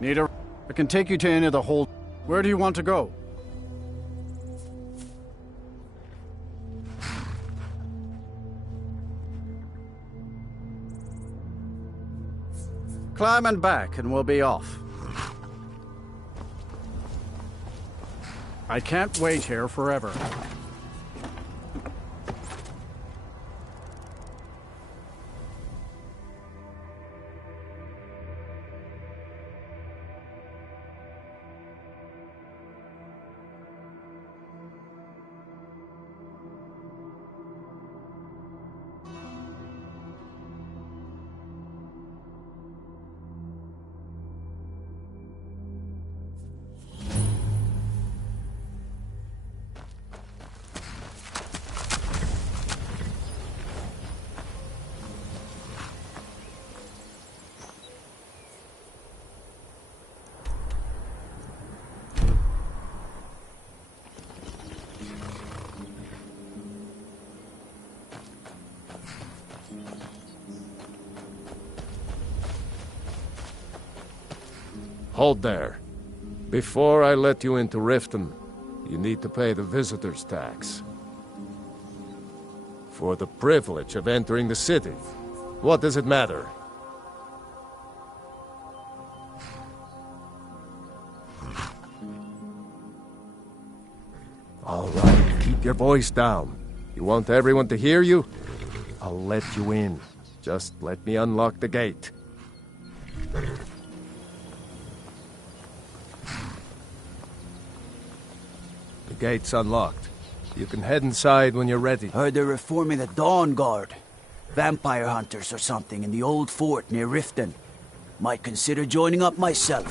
Need a... I can take you to any of the hold... Where do you want to go? Climb and back, and we'll be off. I can't wait here forever. Hold there. Before I let you into Riften, you need to pay the visitor's tax. For the privilege of entering the city. What does it matter? All right, keep your voice down. You want everyone to hear you? I'll let you in. Just let me unlock the gate. The gate's unlocked. You can head inside when you're ready. Heard they're reforming the Dawn Guard. Vampire hunters or something in the old fort near Riften. Might consider joining up myself.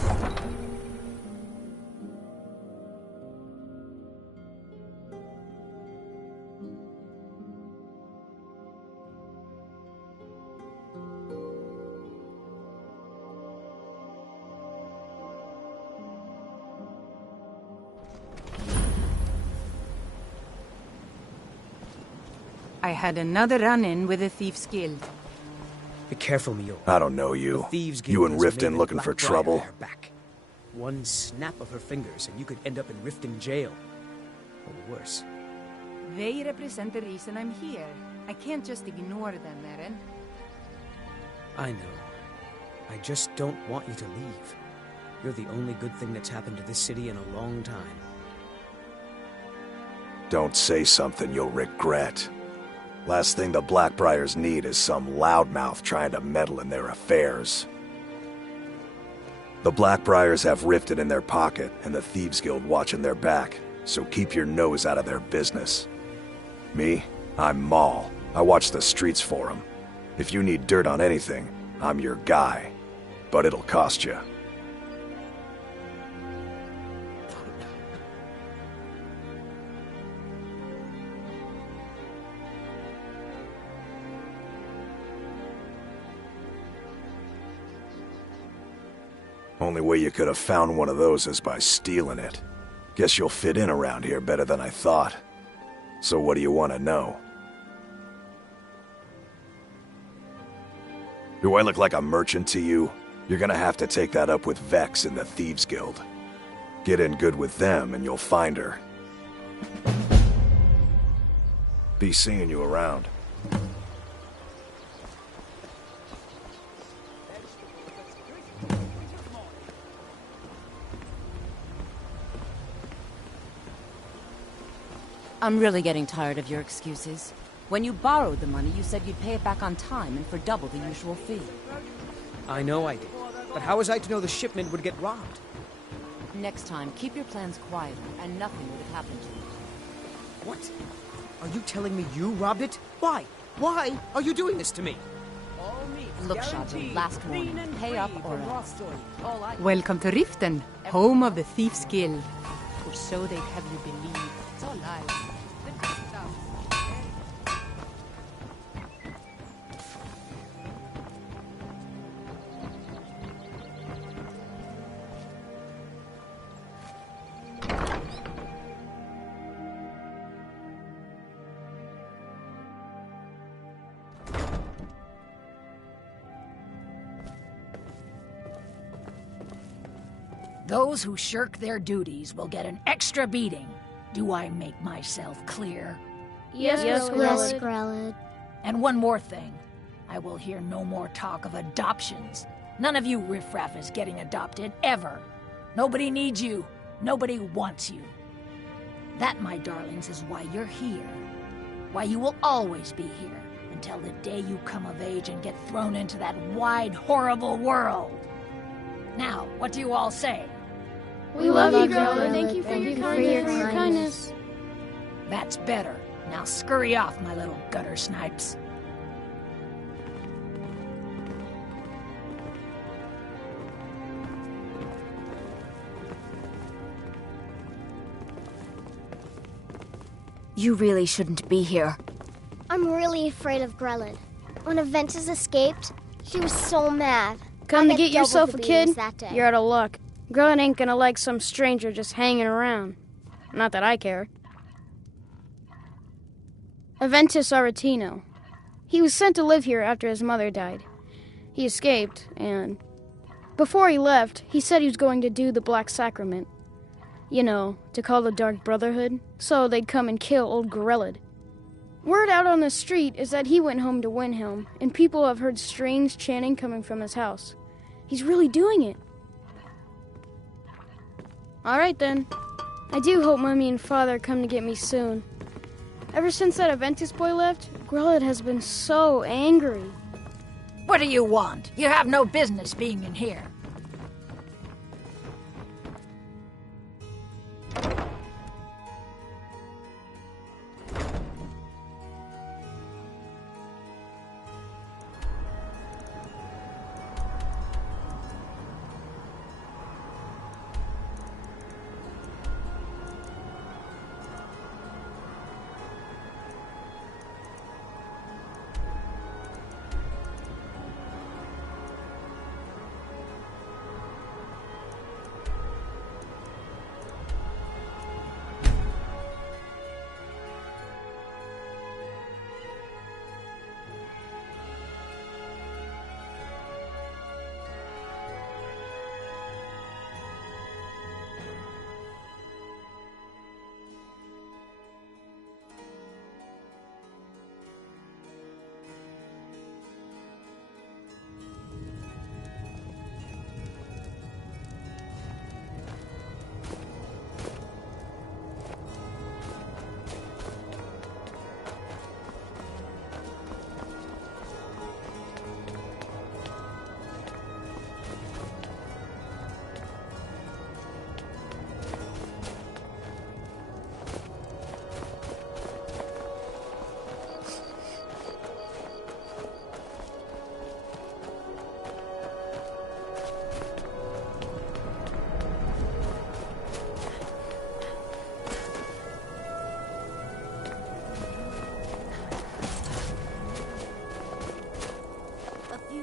I had another run-in with the Thieves Guild. Be careful, Mio. I don't know you. You and Riften looking for trouble? One snap of her fingers and you could end up in Riften jail. Or worse. They represent the reason I'm here. I can't just ignore them, Eren. I know. I just don't want you to leave. You're the only good thing that's happened to this city in a long time. Don't say something you'll regret. Last thing the Blackbriars need is some loudmouth trying to meddle in their affairs. The Blackbriars have Riften in their pocket and the Thieves Guild watching their back, so keep your nose out of their business. Me? I'm Maul. I watch the streets for them. If you need dirt on anything, I'm your guy. But it'll cost you. Only way you could have found one of those is by stealing it. Guess you'll fit in around here better than I thought. So what do you want to know? Do I look like a merchant to you? You're gonna have to take that up with Vex in the Thieves Guild. Get in good with them and you'll find her. Be seeing you around. I'm really getting tired of your excuses. When you borrowed the money, you said you'd pay it back on time and for double the usual fee. I know I did. But how was I to know the shipment would get robbed? Next time, keep your plans quiet, and nothing would have happened to you. What? Are you telling me you robbed it? Why? Why are you doing this to me? Look, Shadow, last warning. Pay up or else. Welcome to Riften, home of the Thieves Guild. Or so they'd have you believe. It's all lies. Those who shirk their duties will get an extra beating. Do I make myself clear? Yes, Grelid. And one more thing. I will hear no more talk of adoptions. None of you riffraff is getting adopted, ever. Nobody needs you. Nobody wants you. That, my darlings, is why you're here. Why you will always be here, until the day you come of age and get thrown into that wide, horrible world. Now, what do you all say? We love you, Grelid. Thank you for your kindness. That's better. Now scurry off, my little gutter snipes. You really shouldn't be here. I'm really afraid of Grelid. When Aventus escaped, she was so mad. Come I to get double yourself the a kid? beatings that day. You're out of luck. Grelid ain't gonna like some stranger just hanging around. Not that I care. Aventus Aretino. He was sent to live here after his mother died. He escaped, and before he left, he said he was going to do the Black Sacrament. You know, to call the Dark Brotherhood, so they'd come and kill old Grelid. Word out on the street is that he went home to Windhelm, and people have heard strange chanting coming from his house. He's really doing it. All right, then. I do hope Mummy and Father come to get me soon. Ever since that Aventus boy left, Grelid has been so angry. What do you want? You have no business being in here.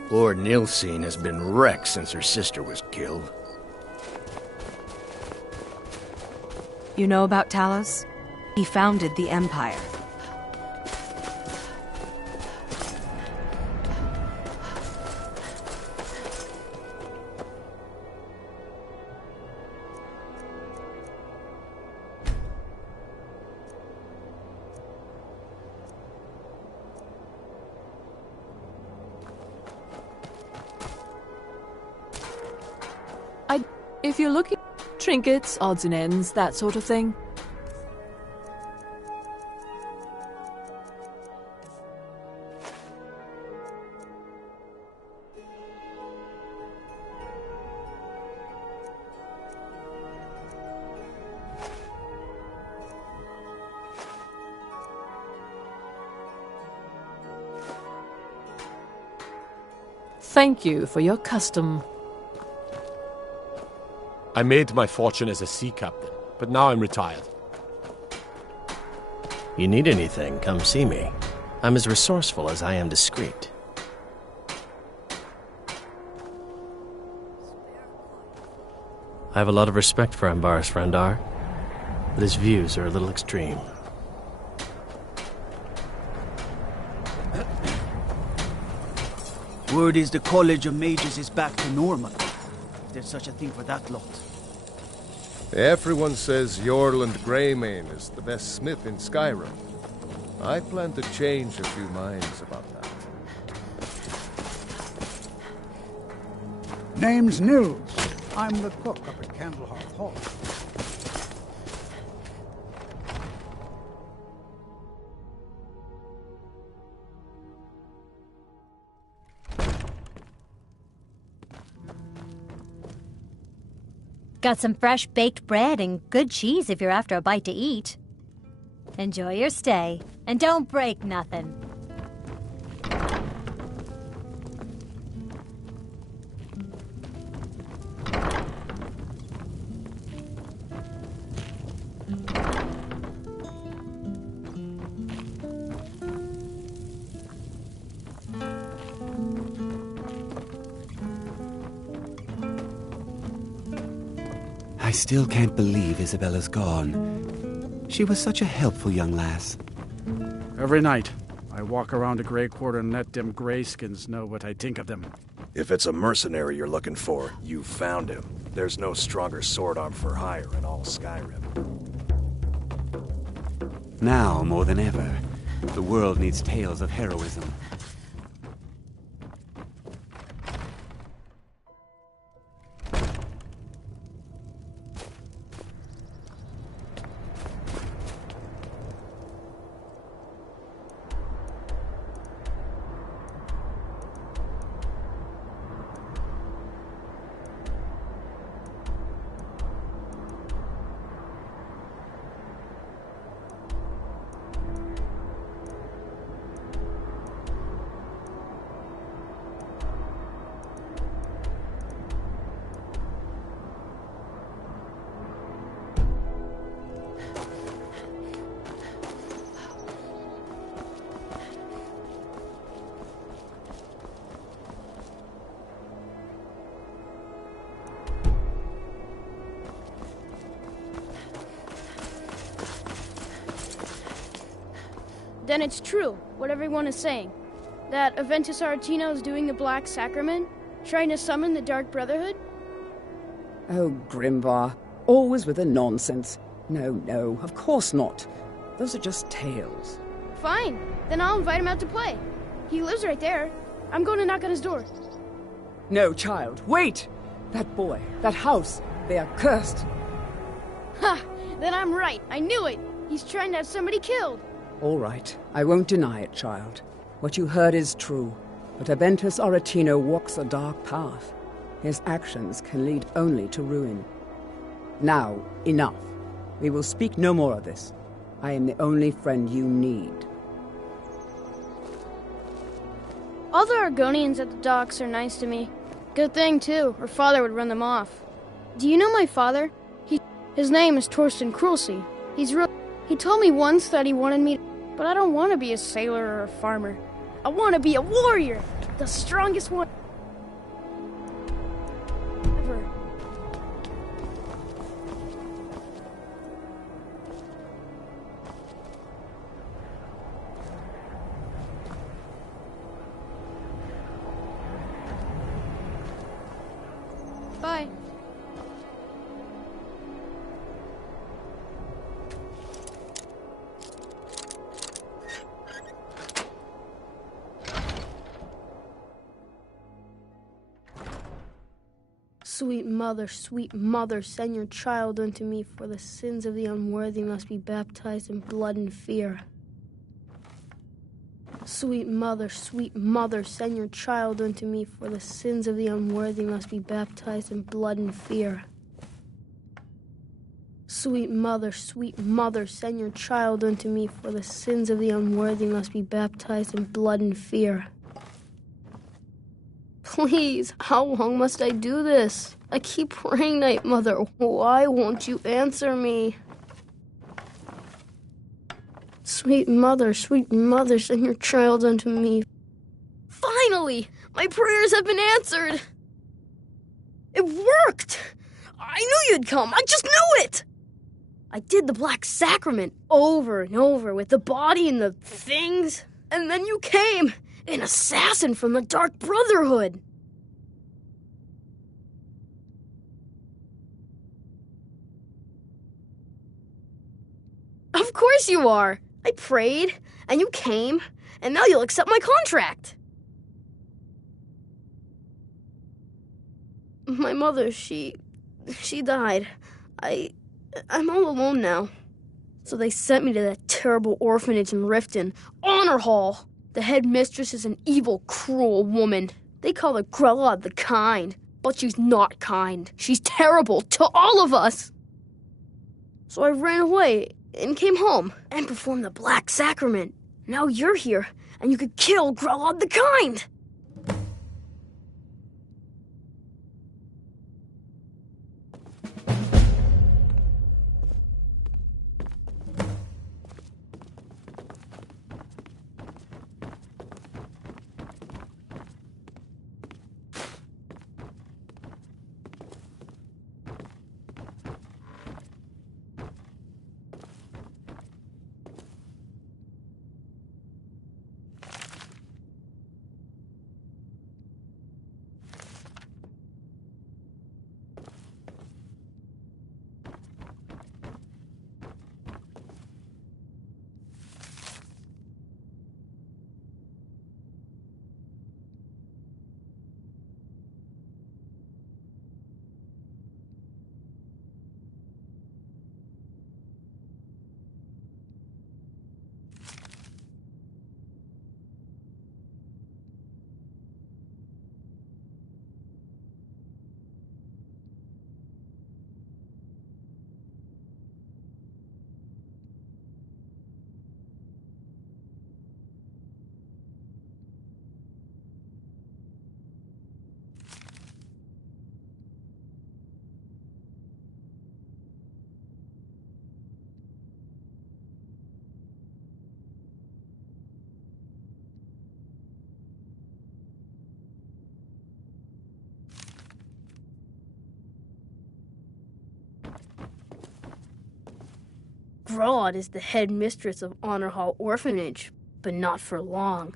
Lord Nilsine has been wrecked since her sister was killed. You know about Talos? He founded the Empire. If you're looking at trinkets, odds and ends, that sort of thing. Thank you for your custom. I made my fortune as a sea captain, but now I'm retired. You need anything, come see me. I'm as resourceful as I am discreet. I have a lot of respect for Ambaris Frandar, but his views are a little extreme. Word is the College of Mages is back to normal. If there's such a thing for that lot. Everyone says Yorland Greymane is the best smith in Skyrim. I plan to change a few minds about that. Name's Nils. I'm the cook up at Candlehearth Hall. Got some fresh baked bread and good cheese if you're after a bite to eat. Enjoy your stay, and don't break nothing. I still can't believe Isabella's gone. She was such a helpful young lass. Every night, I walk around a Grey Quarter and let them Greyskins know what I think of them. If it's a mercenary you're looking for, you found him. There's no stronger sword arm for hire in all Skyrim. Now, more than ever, the world needs tales of heroism. Then it's true, what everyone is saying. That Aventus Aretino is doing the Black Sacrament, trying to summon the Dark Brotherhood? Oh, Grimvar, always with the nonsense. No, of course not. Those are just tales. Fine, then I'll invite him out to play. He lives right there. I'm going to knock on his door. No, child, wait! That boy, that house, they are cursed. Ha! Then I'm right. I knew it. He's trying to have somebody killed. All right, I won't deny it, child. What you heard is true, but Aventus Aretino walks a dark path. His actions can lead only to ruin. Now, enough. We will speak no more of this. I am the only friend you need. All the Argonians at the docks are nice to me. Good thing, too, or father would run them off. Do you know my father? His name is Torsten Krulsey. He told me once that he wanted me, but I don't want to be a sailor or a farmer. I want to be a warrior, the strongest one ever. Bye. Sweet mother, send your child unto me, for the sins of the unworthy must be baptized in blood and fear. Sweet mother, send your child unto me, for the sins of the unworthy must be baptized in blood and fear. Sweet mother, send your child unto me, for the sins of the unworthy must be baptized in blood and fear. Please, how long must I do this? I keep praying, Night Mother. Why won't you answer me? Sweet mother, send your child unto me. Finally! My prayers have been answered! It worked! I knew you'd come! I just knew it! I did the Black Sacrament over and over with the body and the things, and then you came! An assassin from the Dark Brotherhood! Of course you are. I prayed, and you came, and now you'll accept my contract. My mother, she died. I'm all alone now. So they sent me to that terrible orphanage in Riften, Honor Hall. The headmistress is an evil, cruel woman. They call her Grella the Kind, but she's not kind. She's terrible to all of us. So I ran away and came home and performed the Black Sacrament. Now you're here, and you could kill Grella the Kind. Grella is the headmistress of Honor Hall Orphanage, but not for long.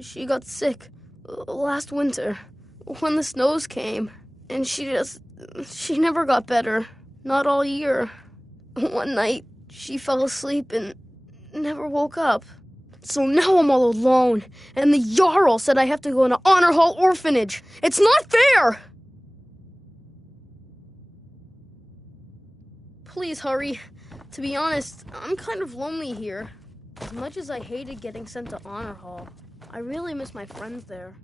She got sick last winter when the snows came, and she never got better, not all year. One night, she fell asleep and never woke up. So now I'm all alone, and the Jarl said I have to go into Honor Hall Orphanage. It's not fair! Please hurry. To be honest, I'm kind of lonely here. As much as I hated getting sent to Honor Hall, I really miss my friends there.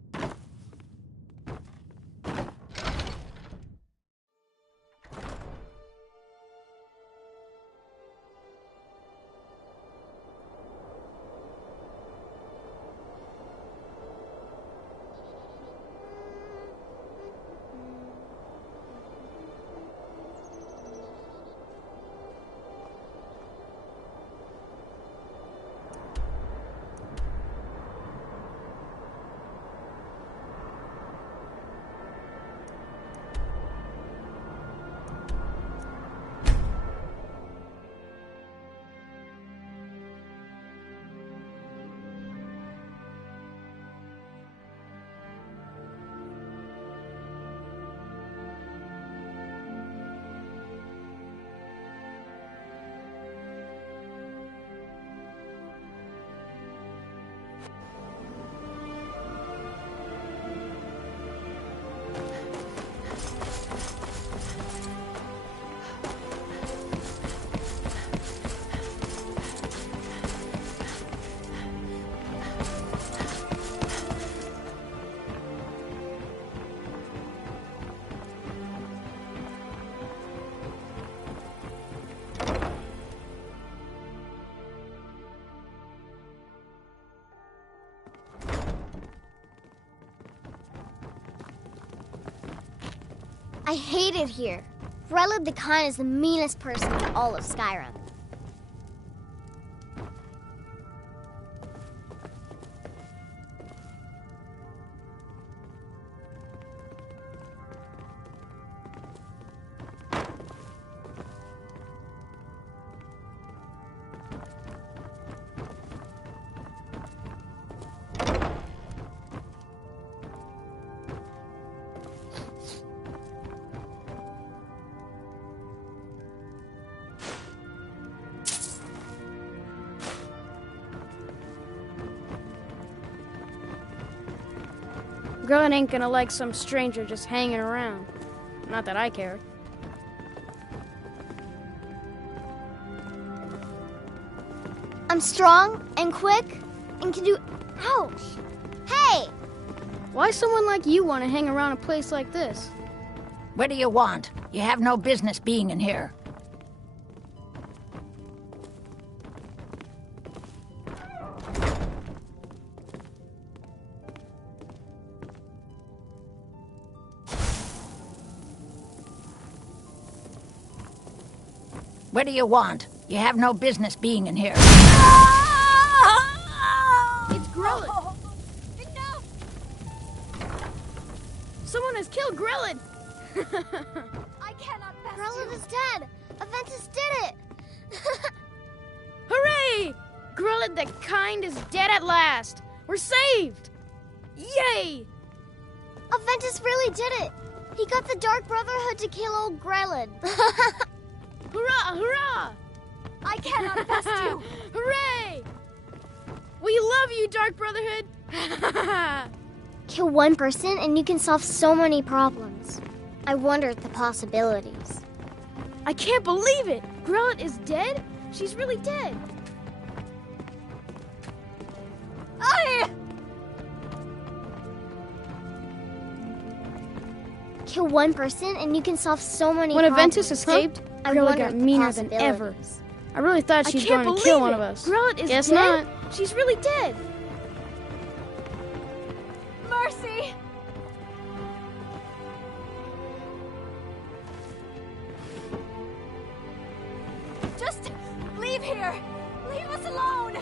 I hate it here. Grella the Kind is the meanest person in all of Skyrim. Grelin ain't gonna like some stranger just hanging around. Not that I care. I'm strong and quick and can do... Ouch! Hey! Why someone like you want to hang around a place like this? What do you want? You have no business being in here. What do you want? You have no business being in here. It's Grelin! No! Someone has killed Grelin! I cannot pass Grelin is dead! Aventus did it! Hooray! Grelin the Kind is dead at last! We're saved! Yay! Aventus really did it! He got the Dark Brotherhood to kill old Grelin. Hurrah! Hurrah! I cannot best you! Hooray! We love you, Dark Brotherhood! Kill one person and you can solve so many problems. I wonder at the possibilities. I can't believe it! Grelin is dead? She's really dead. Kill one person and you can solve so many When problems. Aventus escaped, I Grelin wonder got at the meaner than ever. possibilities. I really thought she was going to kill one of us. Grelin is Guess dead? not. She's really dead. Mercy! Just leave here! Leave us alone!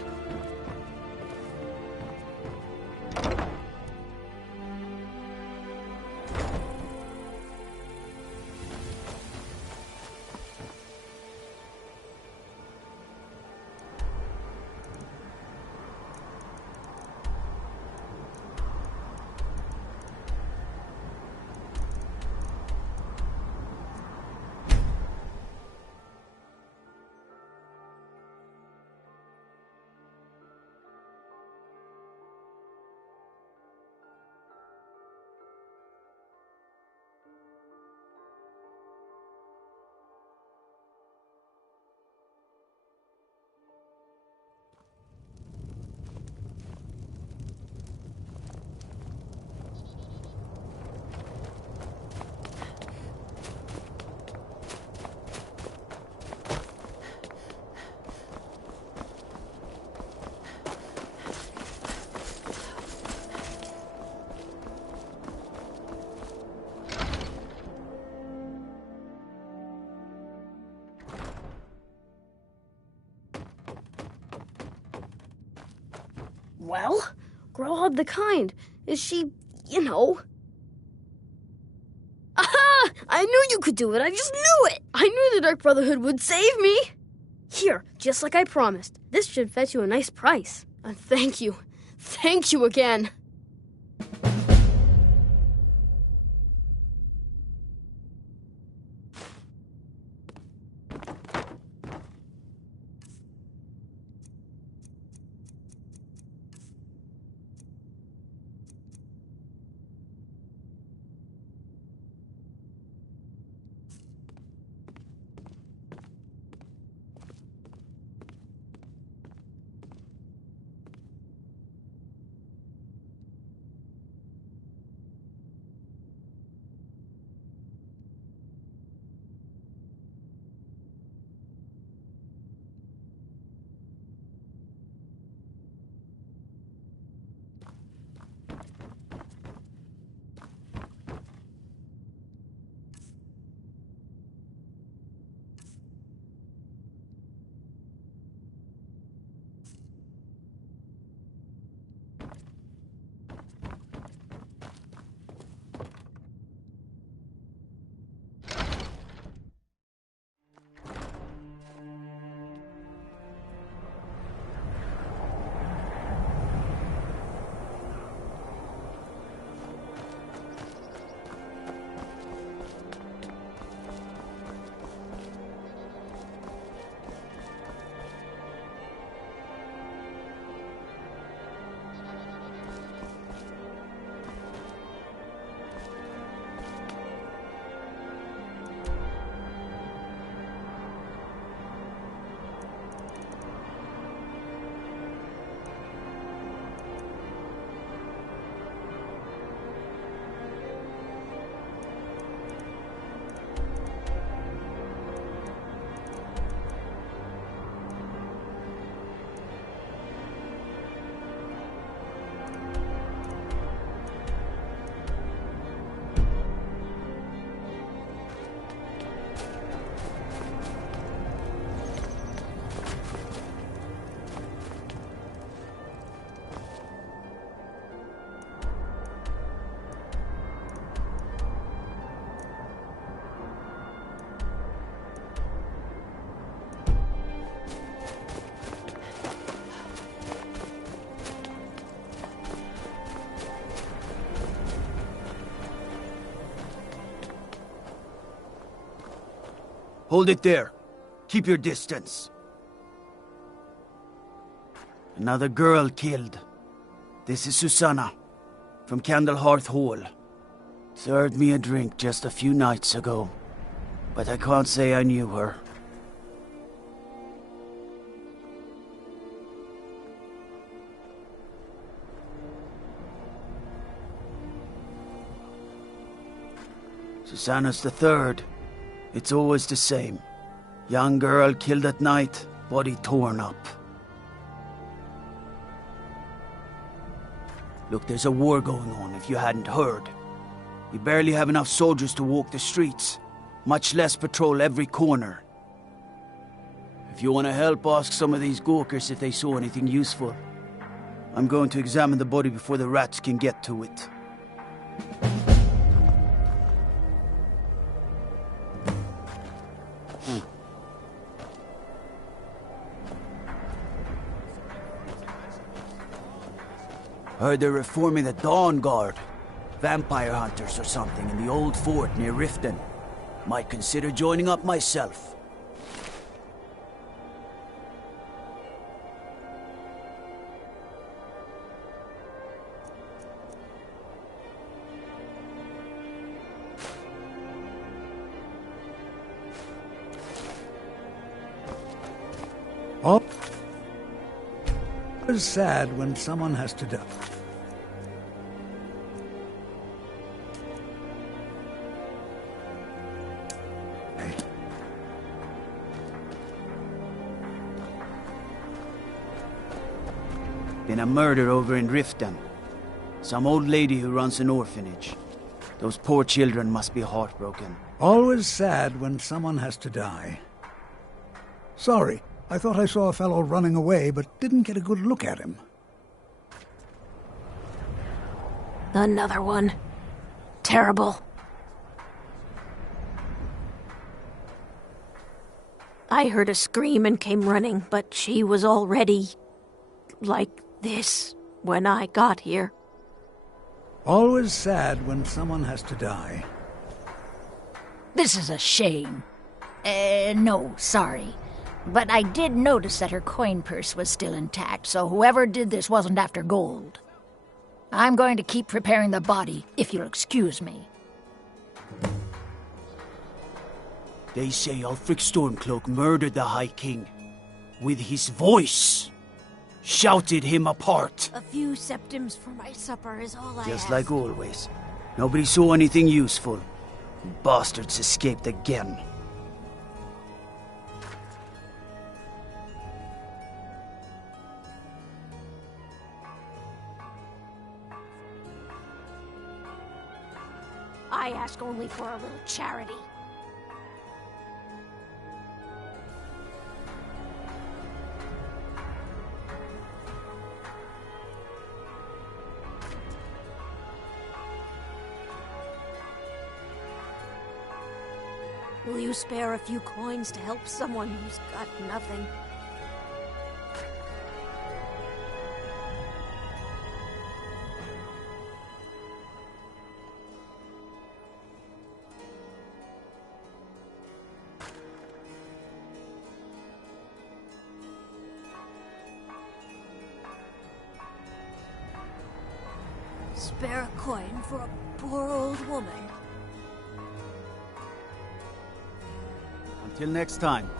Well, Grelin the Kind. Is she, you know... Aha! I knew you could do it. I just knew it. I knew the Dark Brotherhood would save me. Here, just like I promised. This should fetch you a nice price. And thank you. Thank you again. Hold it there. Keep your distance. Another girl killed. This is Susanna, from Candlehearth Hall. Served me a drink just a few nights ago, but I can't say I knew her. Susanna's the third. It's always the same. Young girl killed at night, body torn up. Look, there's a war going on, if you hadn't heard. We barely have enough soldiers to walk the streets, much less patrol every corner. If you want to help, ask some of these gawkers if they saw anything useful. I'm going to examine the body before the rats can get to it. Heard they're reforming the Dawn Guard. Vampire hunters or something in the old fort near Riften. Might consider joining up myself. Oh. It's sad when someone has to die. Been a murder over in Riften. Some old lady who runs an orphanage. Those poor children must be heartbroken. Always sad when someone has to die. Sorry, I thought I saw a fellow running away, but didn't get a good look at him. Another one. Terrible. I heard a scream and came running, but she was already like this when I got here. Always sad when someone has to die. This is a shame. No, sorry. But I did notice that her coin purse was still intact, so whoever did this wasn't after gold. I'm going to keep preparing the body, if you'll excuse me. They say Ulfric Stormcloak murdered the High King. With his voice. Shouted him apart. A few septims for my supper is all I Just ask. like always. Nobody saw anything useful. Bastards escaped again. I ask only for a little charity. Will you spare a few coins to help someone who's got nothing? Spare a coin for a poor old woman. Until next time.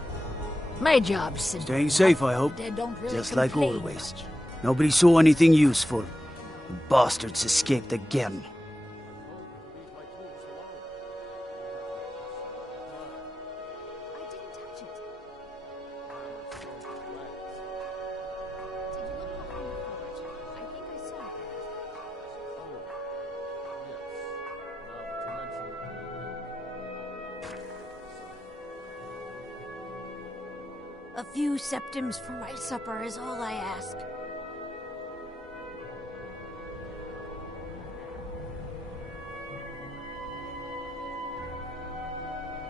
My job's simple. Staying safe, I hope. Dead don't really Just like complain always. much. Nobody saw anything useful. Bastards escaped again. A few septims for my supper is all I ask.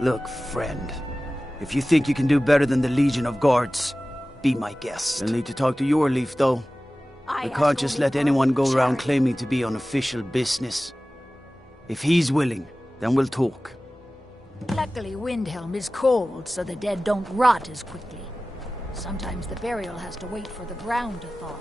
Look, friend. If you think you can do better than the Legion of Guards, be my guest. You'll need to talk to your Leaf, though. We can't just let anyone go around claiming to be on official business. If he's willing, then we'll talk. Luckily, Windhelm is cold, so the dead don't rot as quickly. Sometimes the burial has to wait for the ground to thaw.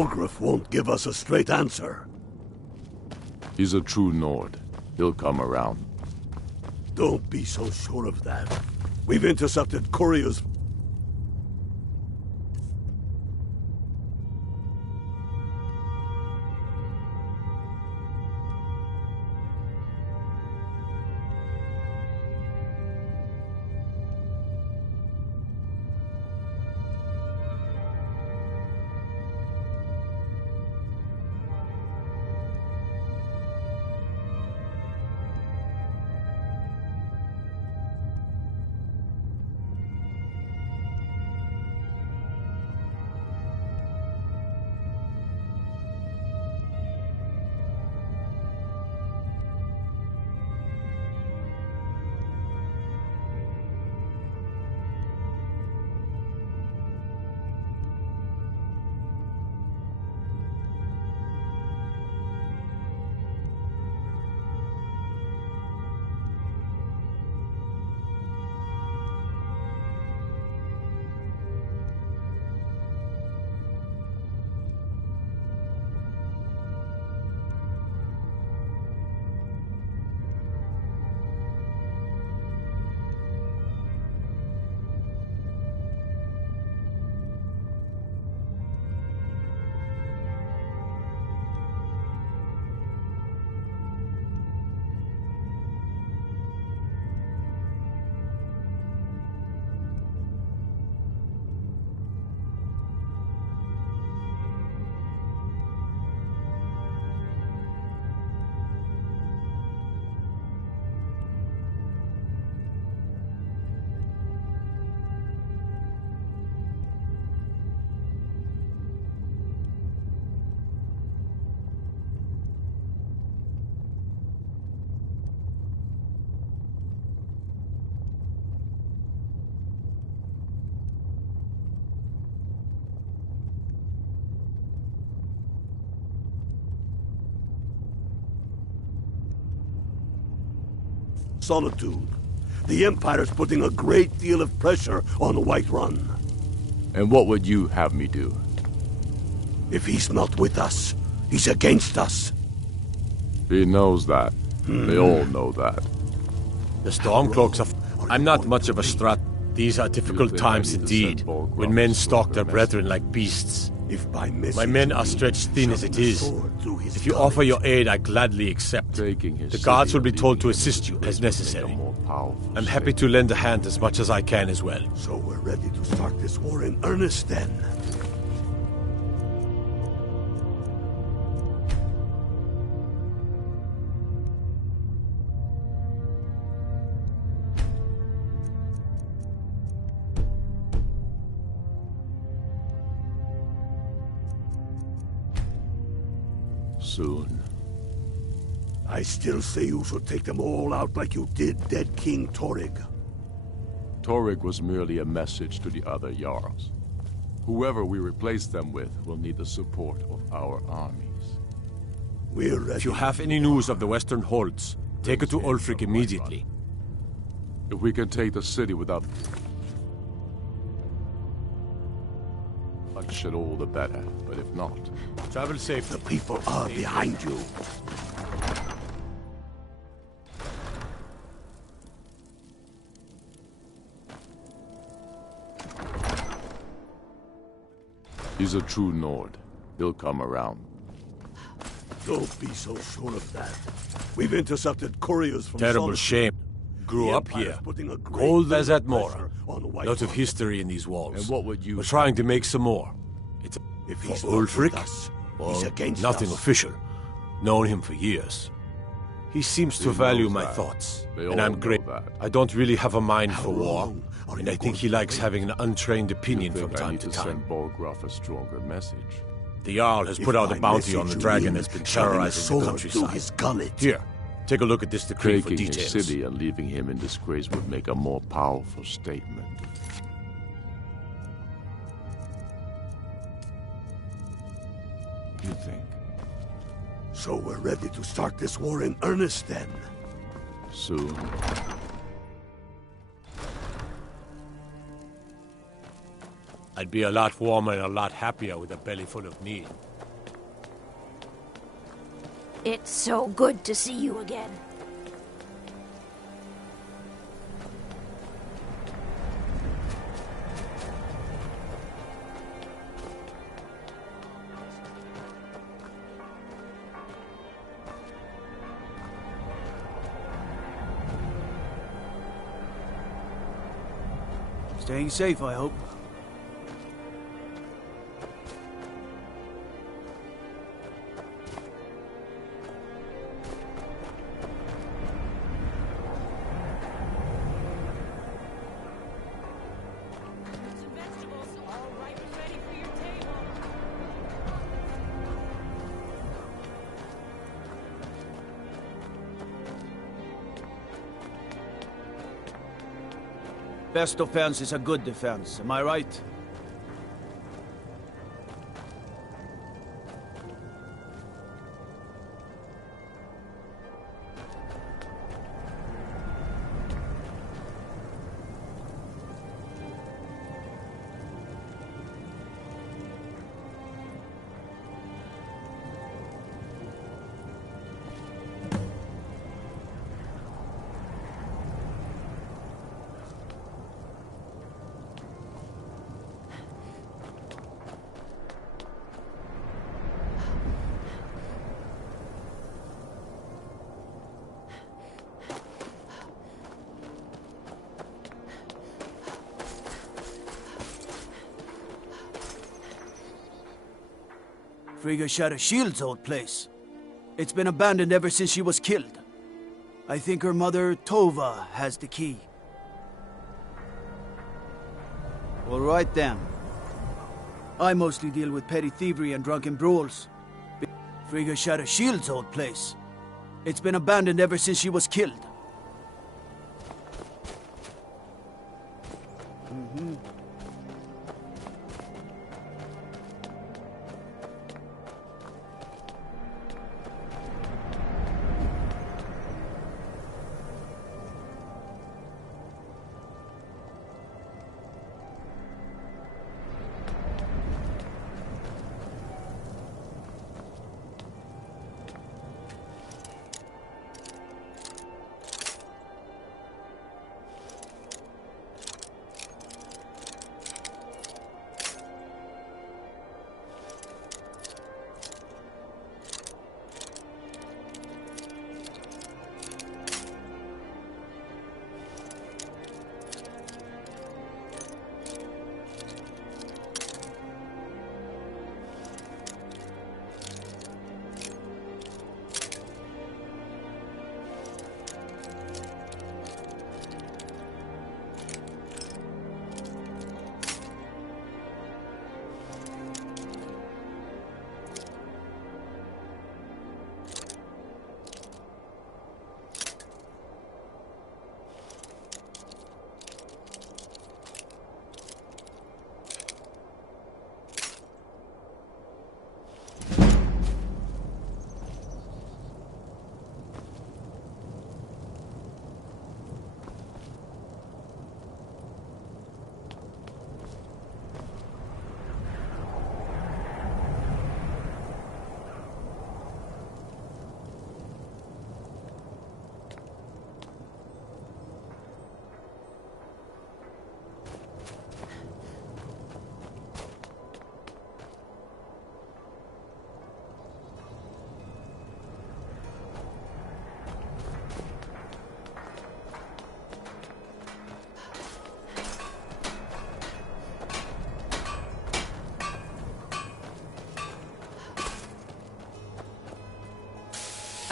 Olgraf won't give us a straight answer. He's a true Nord. He'll come around. Don't be so sure of that. We've intercepted couriers. Solitude. The Empire's putting a great deal of pressure on Whiterun. And what would you have me do? If he's not with us, he's against us. He knows that. They all know that. The Stormcloaks are... I'm not much of a strat. These are difficult times indeed, when men stalk their brethren like beasts. My men are stretched thin as it is. If you offer your aid, I gladly accept. The guards will be told to assist you as necessary. I'm happy to lend a hand as much as I can as well. So we're ready to start this war in earnest then. Soon. I still say you should take them all out like you did dead King Torrig. Torrig was merely a message to the other Jarls. Whoever we replace them with will need the support of our armies. We're ready. If you have any news of the Western Holds, take it to Ulfric immediately. If we can take the city without... bloodshed, all the better, but if not... Travel safe. The people are behind you. He's a true Nord. He'll come around. Don't be so sure of that. We've intercepted couriers from... Terrible shame. Grew up here. Cold as Atmora. Lot of history in these walls. And what would you... We're trying to make some more. It's if for he's Ulfric? Us, well, he's against nothing us. official. Known him for years. He seems to value my thoughts. And I'm great. I don't really have a mind for war. And I think he likes having an untrained opinion from time to time. Send Bolgraf a stronger message. The Jarl has put out a bounty on the dragon that's been terrorizing the countryside. Here, take a look at this decree for Taking details. his city and leaving him in disgrace would make a more powerful statement. You think? So we're ready to start this war in earnest then? I'd be a lot warmer and a lot happier with a belly full of meat. It's so good to see you again. Staying safe, I hope. Best offense is a good defense, am I right? Frigga shot a Shield's old place. It's been abandoned ever since she was killed. I think her mother, Tova, has the key. All right then. I mostly deal with petty thievery and drunken brawls. Frigga shot a Shield's old place. It's been abandoned ever since she was killed.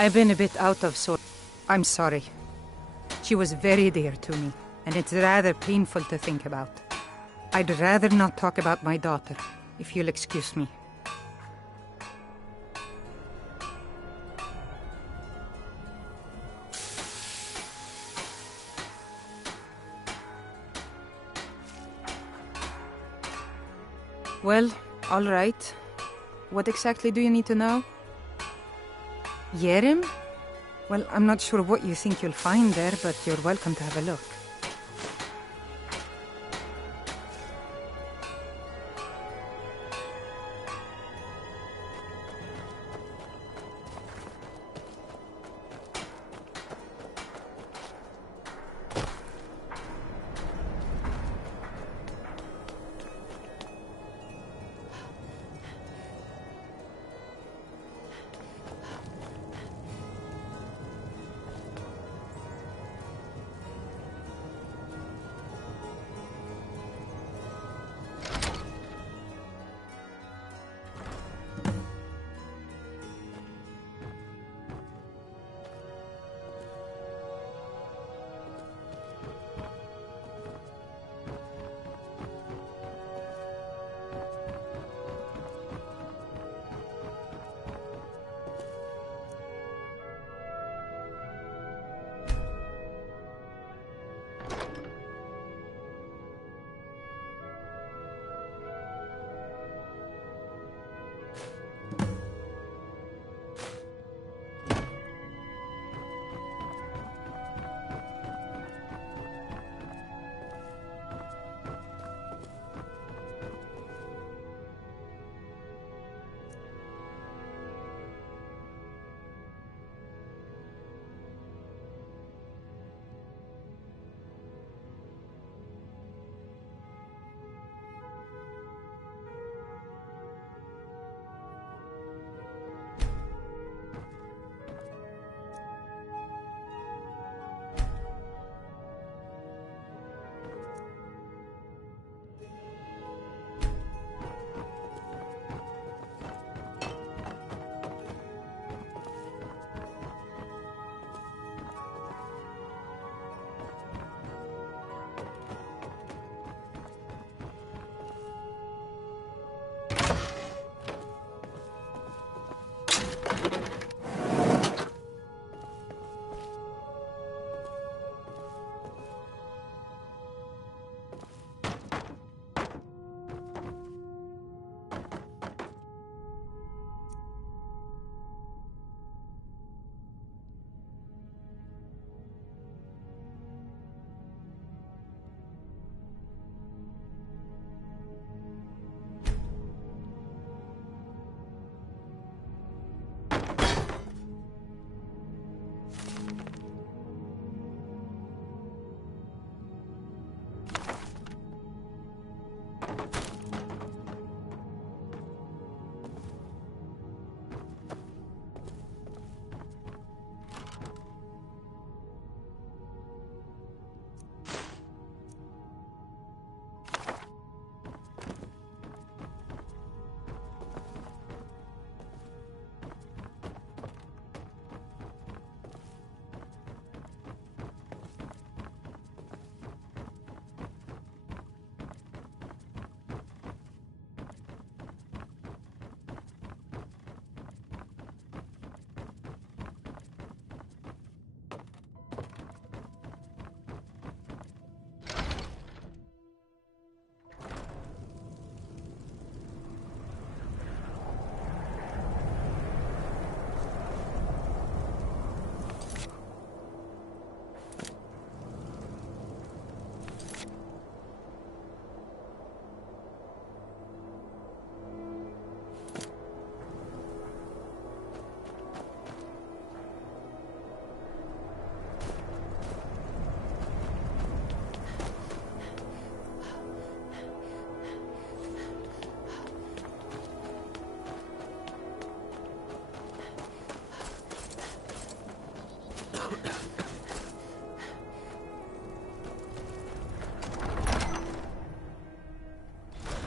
I've been a bit out of sorts. I'm sorry. She was very dear to me, and it's rather painful to think about. I'd rather not talk about my daughter, if you'll excuse me. Well, all right. What exactly do you need to know? Yerim? Well, I'm not sure what you think you'll find there, but you're welcome to have a look.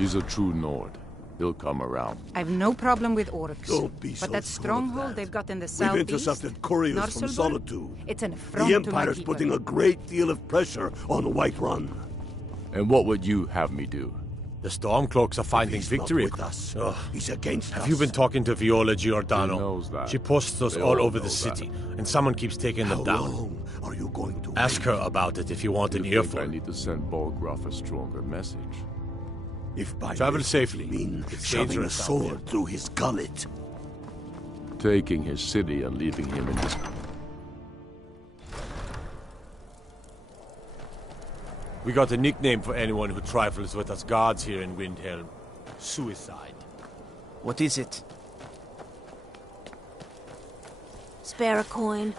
He's a true Nord. He'll come around. I've no problem with orcs. Don't be so but that sure of stronghold that. they've got in the We've southeast, intercepted couriers from Narsilbur, Solitude. it's an affront The to my Empire's people. putting a great deal of pressure on Whiterun. And what would you have me do? The Stormcloaks are finding victory. With us. He's against Have us. you been talking to Viola Giordano? He knows that. She posts us They all all over know the that. city, and someone keeps taking them down. How long are you going to Ask her about it if you want an You think earful. I need to send Bolgraf a stronger message? If by Travel this safely. you mean It's shoving a dangerous out sword through his gullet. Taking his city and leaving him in his... We got a nickname for anyone who trifles with us guards here in Windhelm. Suicide. What is it? Spare a coin.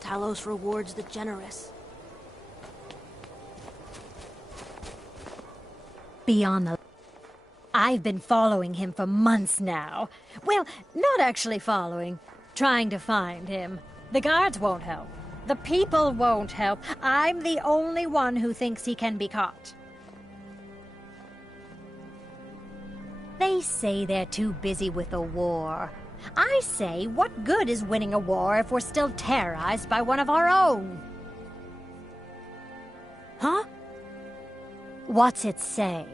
Talos rewards the generous. Be on the... I've been following him for months now. Well, not actually following. Trying to find him. The guards won't help. The people won't help. I'm the only one who thinks he can be caught. They say they're too busy with the war. I say, what good is winning a war if we're still terrorized by one of our own? Huh? What's it say?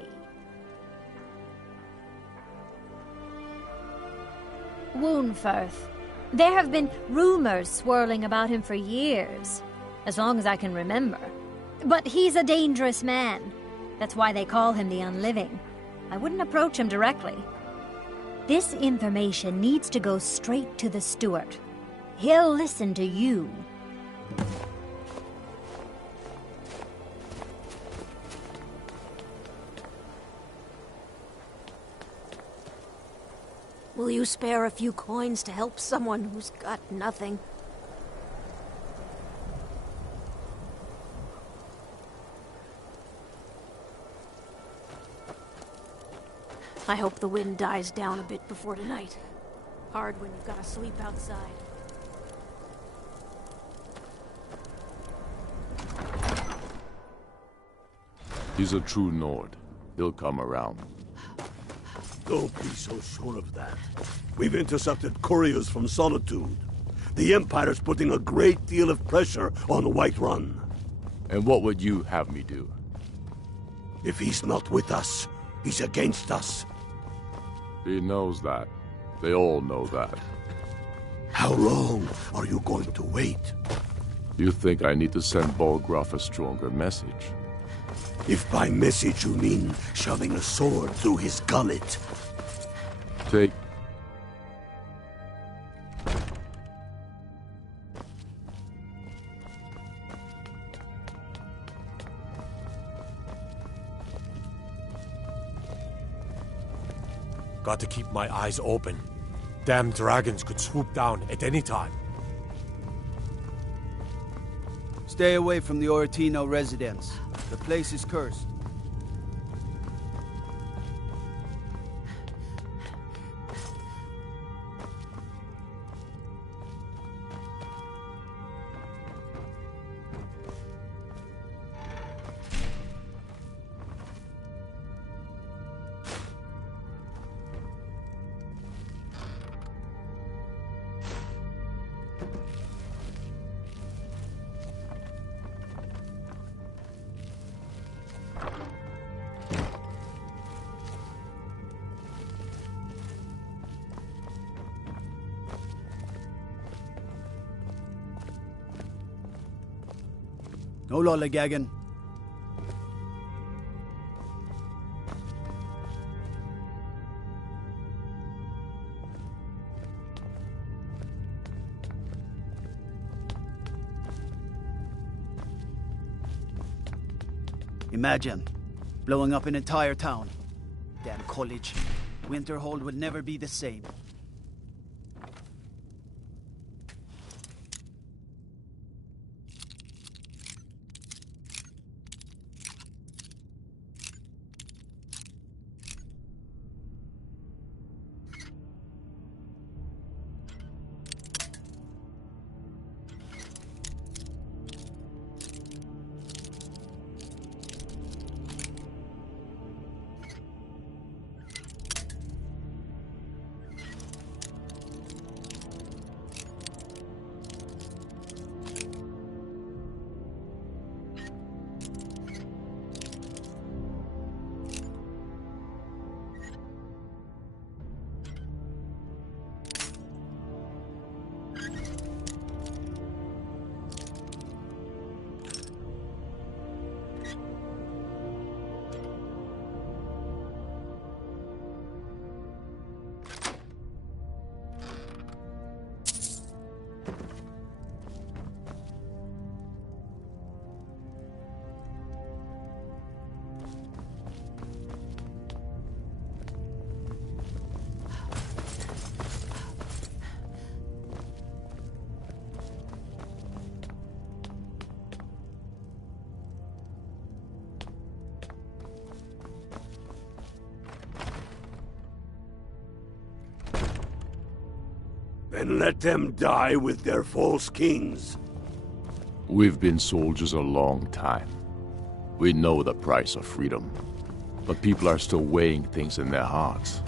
Woundfirth. There have been rumors swirling about him for years, as long as I can remember. But he's a dangerous man. That's why they call him the Unliving. I wouldn't approach him directly. This information needs to go straight to the steward. He'll listen to you. Will you spare a few coins to help someone who's got nothing? I hope the wind dies down a bit before tonight. Hard when you've got to sleep outside. He's a true Nord. He'll come around. Don't be so sure of that. We've intercepted couriers from Solitude. The Empire's putting a great deal of pressure on Whiterun. And what would you have me do? If he's not with us, he's against us. He knows that. They all know that. How long are you going to wait? You think I need to send Bolgraf a stronger message? If by message you mean shoving a sword through his gullet. Take... Got to keep my eyes open. Damn dragons could swoop down at any time. Stay away from the Oratino residence. The place is cursed. No lollygagging. Imagine blowing up an entire town. Damn college. Winterhold will never be the same. Then let them die with their false kings. We've been soldiers a long time. We know the price of freedom. But people are still weighing things in their hearts.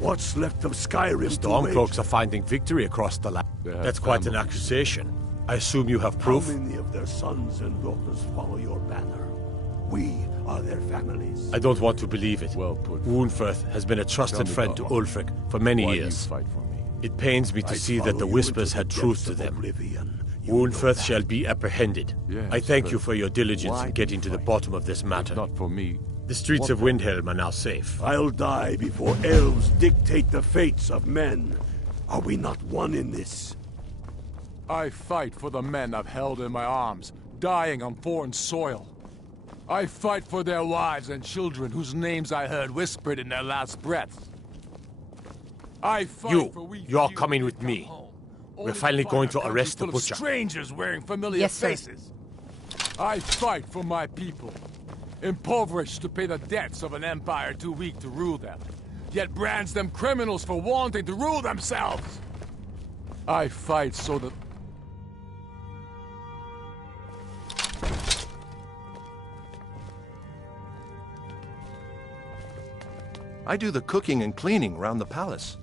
What's left of Skyrim? The Stormcloaks are finding victory across the land. That's quite an accusation. I assume you have proof? How many of their sons and daughters follow your banner? We are their families. I don't want to believe it. Well put. Woundfirth has been a trusted friend to Ulfric for many years. Fight for me? It pains me to see that the Whispers had truth to them. Woundfirth shall be apprehended. Yes, I thank you for your diligence in getting to the bottom of this matter. Not for me. The streets of Windhelm are now safe. I'll die before elves dictate the fates of men. Are we not one in this? I fight for the men I've held in my arms, dying on foreign soil. I fight for their wives and children whose names I heard whispered in their last breaths. I fight for you're coming with me. We're finally going to arrest the butcher. Strangers wearing familiar faces. I fight for my people, impoverished to pay the debts of an empire too weak to rule them, yet brands them criminals for wanting to rule themselves. I fight so that... I do the cooking and cleaning around the palace.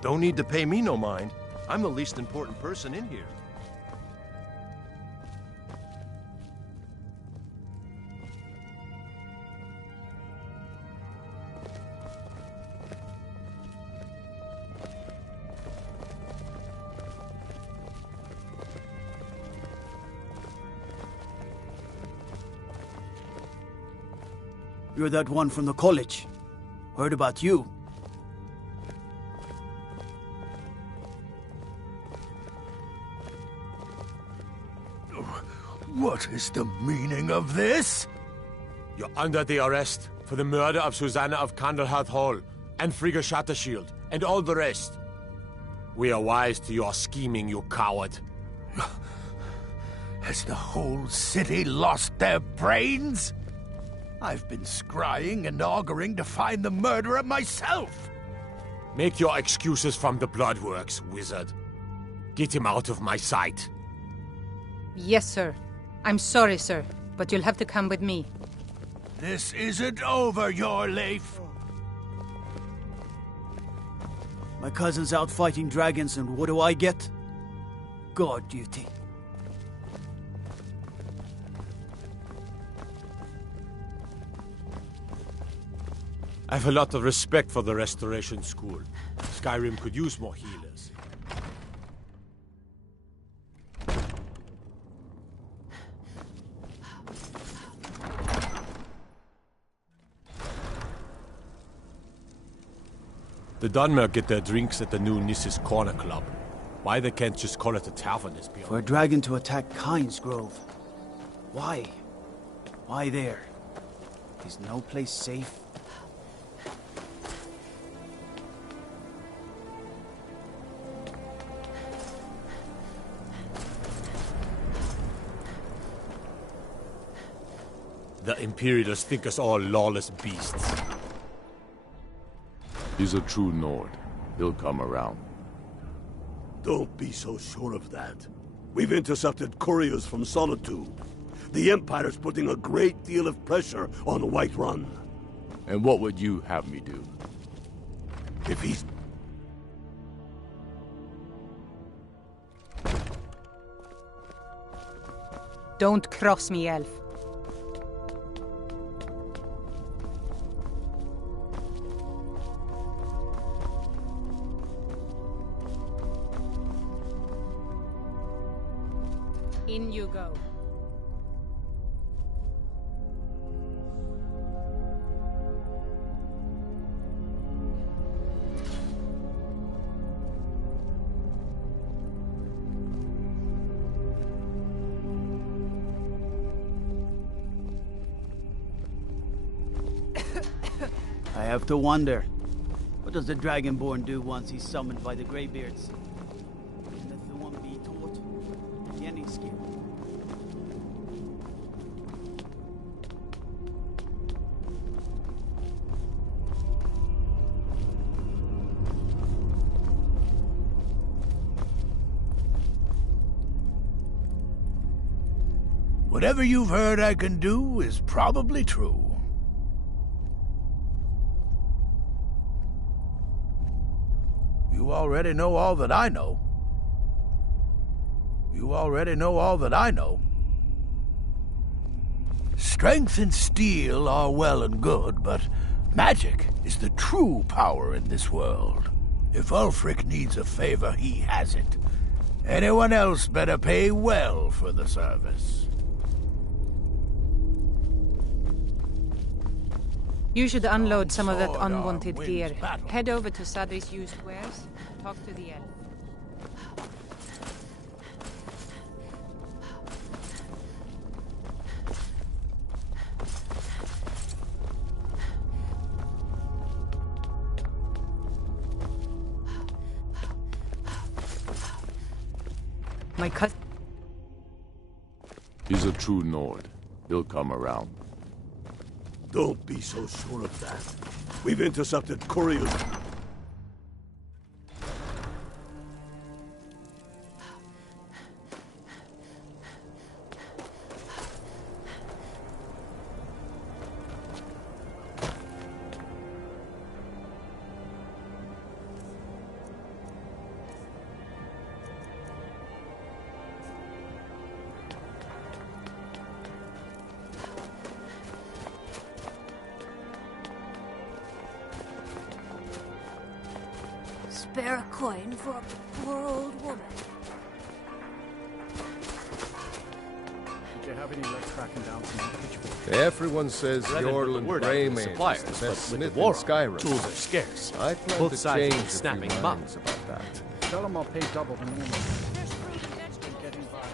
Don't need to pay me no mind. I'm the least important person in here. You're that one from the college. Heard about you. What is the meaning of this? You're under the arrest for the murder of Susanna of Candlehearth Hall, and Frigga Shattershield, and all the rest. We are wise to your scheming, you coward. Has the whole city lost their brains? I've been scrying and auguring to find the murderer myself. Make your excuses from the Bloodworks, wizard. Get him out of my sight. Yes, sir. I'm sorry, sir, but you'll have to come with me. This isn't over, your Leif. My cousin's out fighting dragons, and what do I get? Guard duty. I have a lot of respect for the Restoration School. Skyrim could use more healers. The Dunmer get their drinks at the new Nissa's Corner Club. Why they can't just call it a tavern is beyond. For a dragon to attack Kynes Grove. Why? Why there? Is no place safe? The Imperials think us all lawless beasts. He's a true Nord. He'll come around. Don't be so sure of that. We've intercepted couriers from Solitude. The Empire's putting a great deal of pressure on Whiterun. And what would you have me do? If he's... Don't cross me, elf. In you go. I have to wonder. What does the Dragonborn do once he's summoned by the Greybeards? Let the one be taught. The ending skill. Whatever you've heard I can do is probably true. You already know all that I know. You already know all that I know. Strength and steel are well and good, but magic is the true power in this world. If Ulfric needs a favor, he has it. Anyone else better pay well for the service. You should unload some of that unwanted gear. Head over to Sadri's used wares. Talk to the elf. My cousin... He's a true Nord. He'll come around. Don't be so sure of that. We've intercepted couriers. Spare a coin for a poor old woman. Did you have any luck tracking down some pitchforks? Everyone says Jorlund Greymane suppliers, is the but best with smith the war in Skyrim. tools are scarce. I plan Both to sides change are a few snapping them up. minds about that. Tell them I'll pay double the normal. Getting by.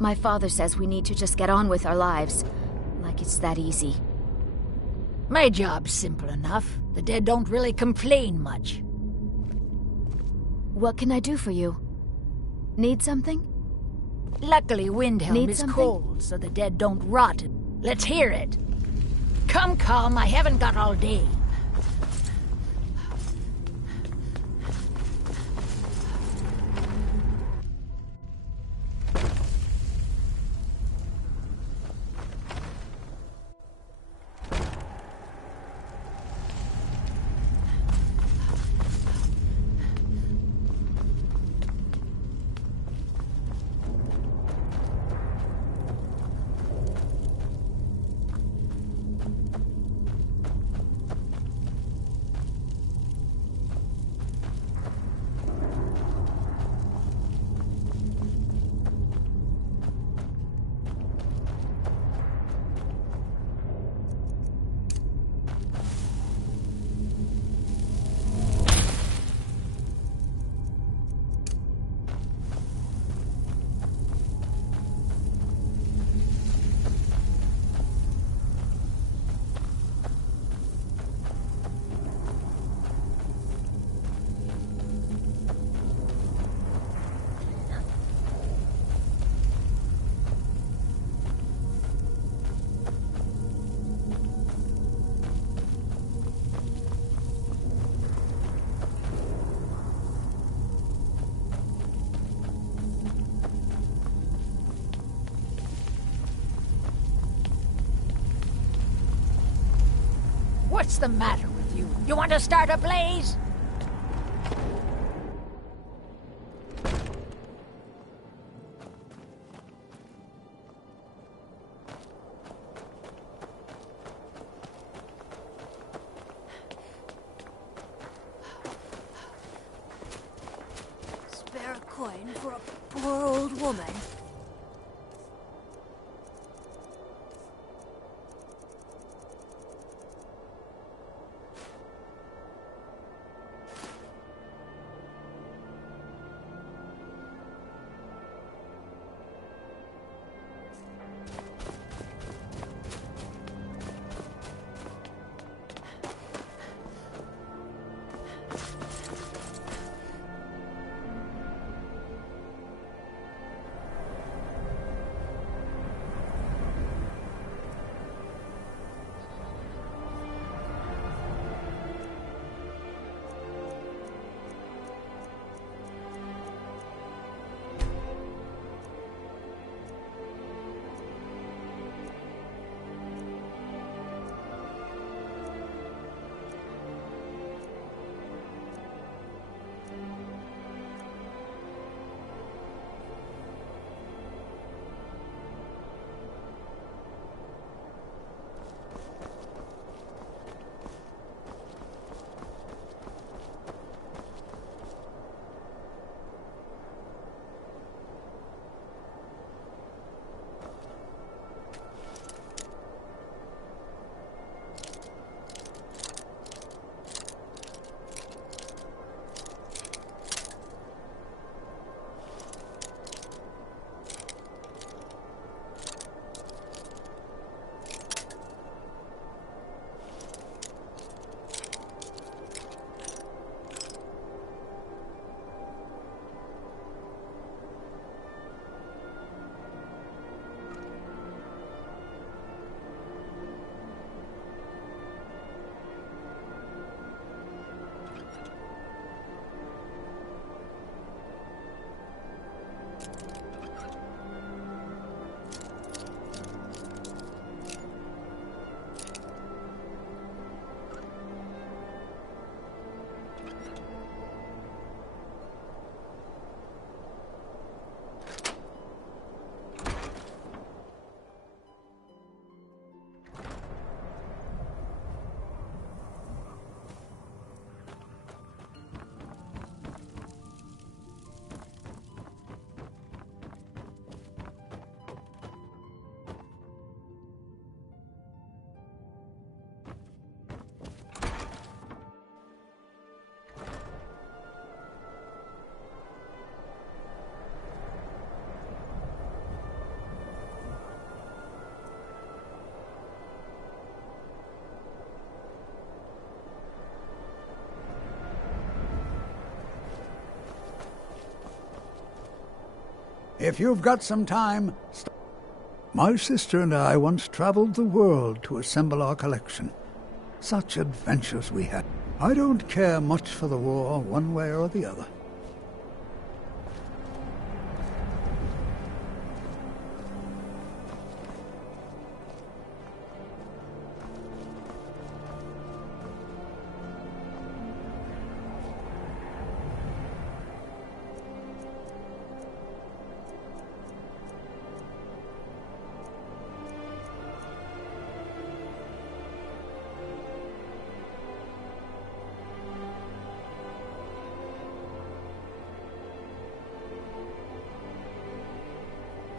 My father says we need to just get on with our lives. Like it's that easy. My job's simple enough. The dead don't really complain much. What can I do for you? Need something? Luckily, Windhelm Need is something? cold, so the dead don't rot. Let's hear it. Come, I haven't got all day. What's the matter with you? You want to start a blaze? Spare a coin for a poor old woman. If you've got some time... My sister and I once traveled the world to assemble our collection. Such adventures we had. I don't care much for the war, one way or the other.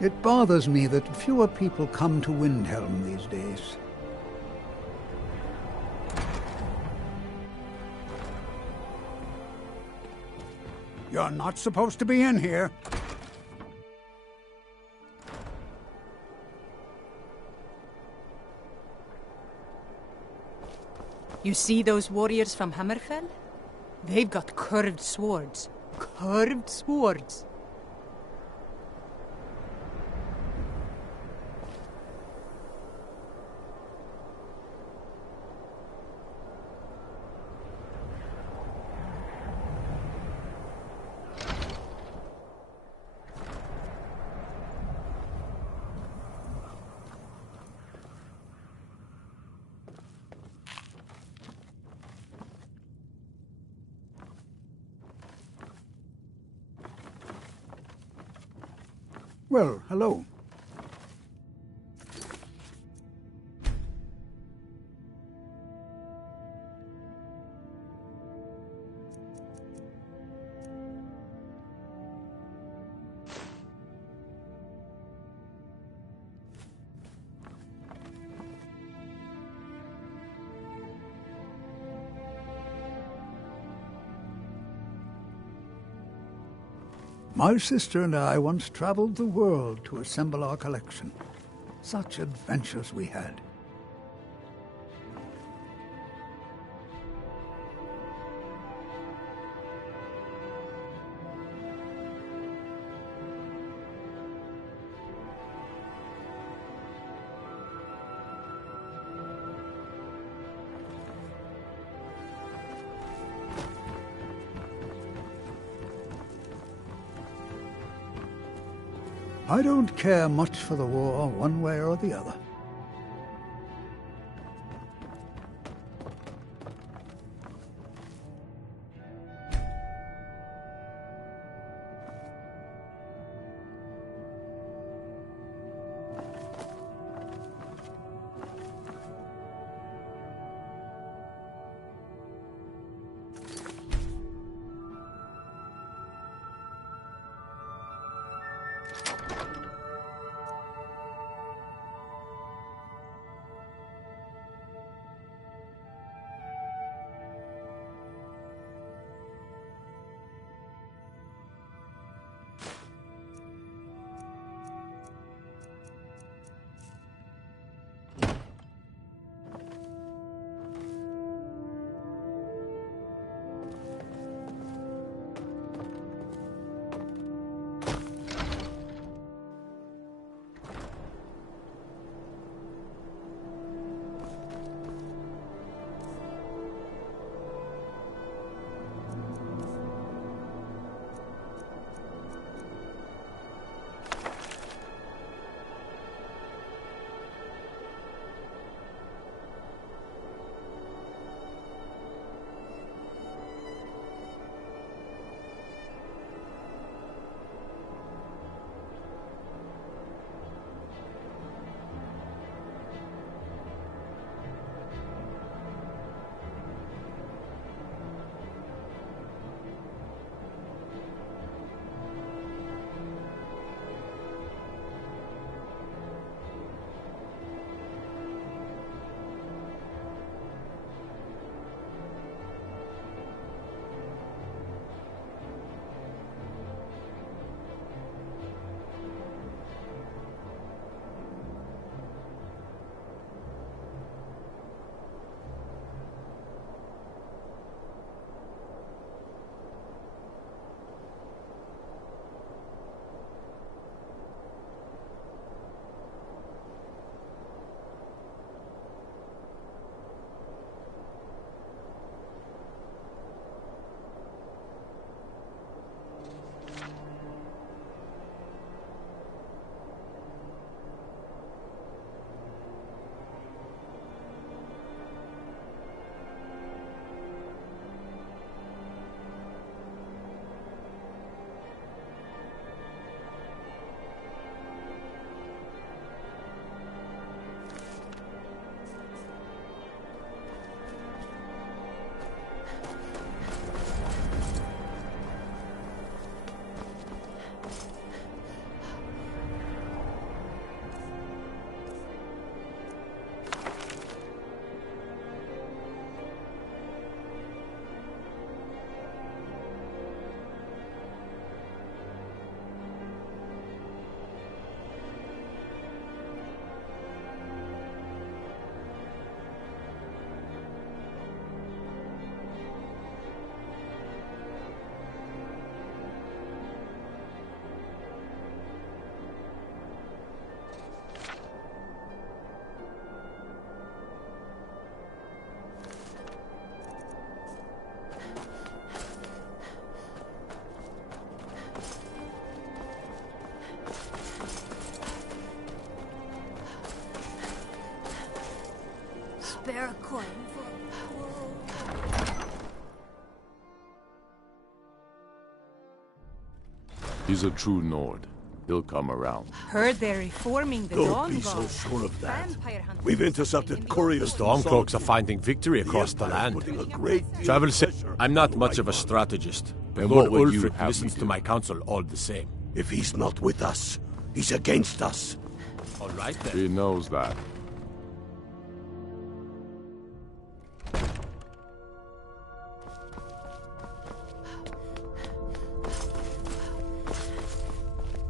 It bothers me that fewer people come to Windhelm these days. You're not supposed to be in here. You see those warriors from Hammerfell? They've got curved swords. Curved swords. Well, hello. My sister and I once traveled the world to assemble our collection. Such adventures we had. I don't care much for the war, one way or the other. Spare a coin for... He's a true Nord. He'll come around. Heard they're reforming the Don't Dawn be so Guard. sure of that. Vampire hunters We've intercepted couriers from Stormcloaks are Solitude. finding victory across the Empire's land. putting a great deal Travel of sa- pressure I'm not on much the of a right strategist, but And Lord what would you Ulfric have me listens do? to my counsel all the same. If he's not with us, he's against us. All right then. He knows that.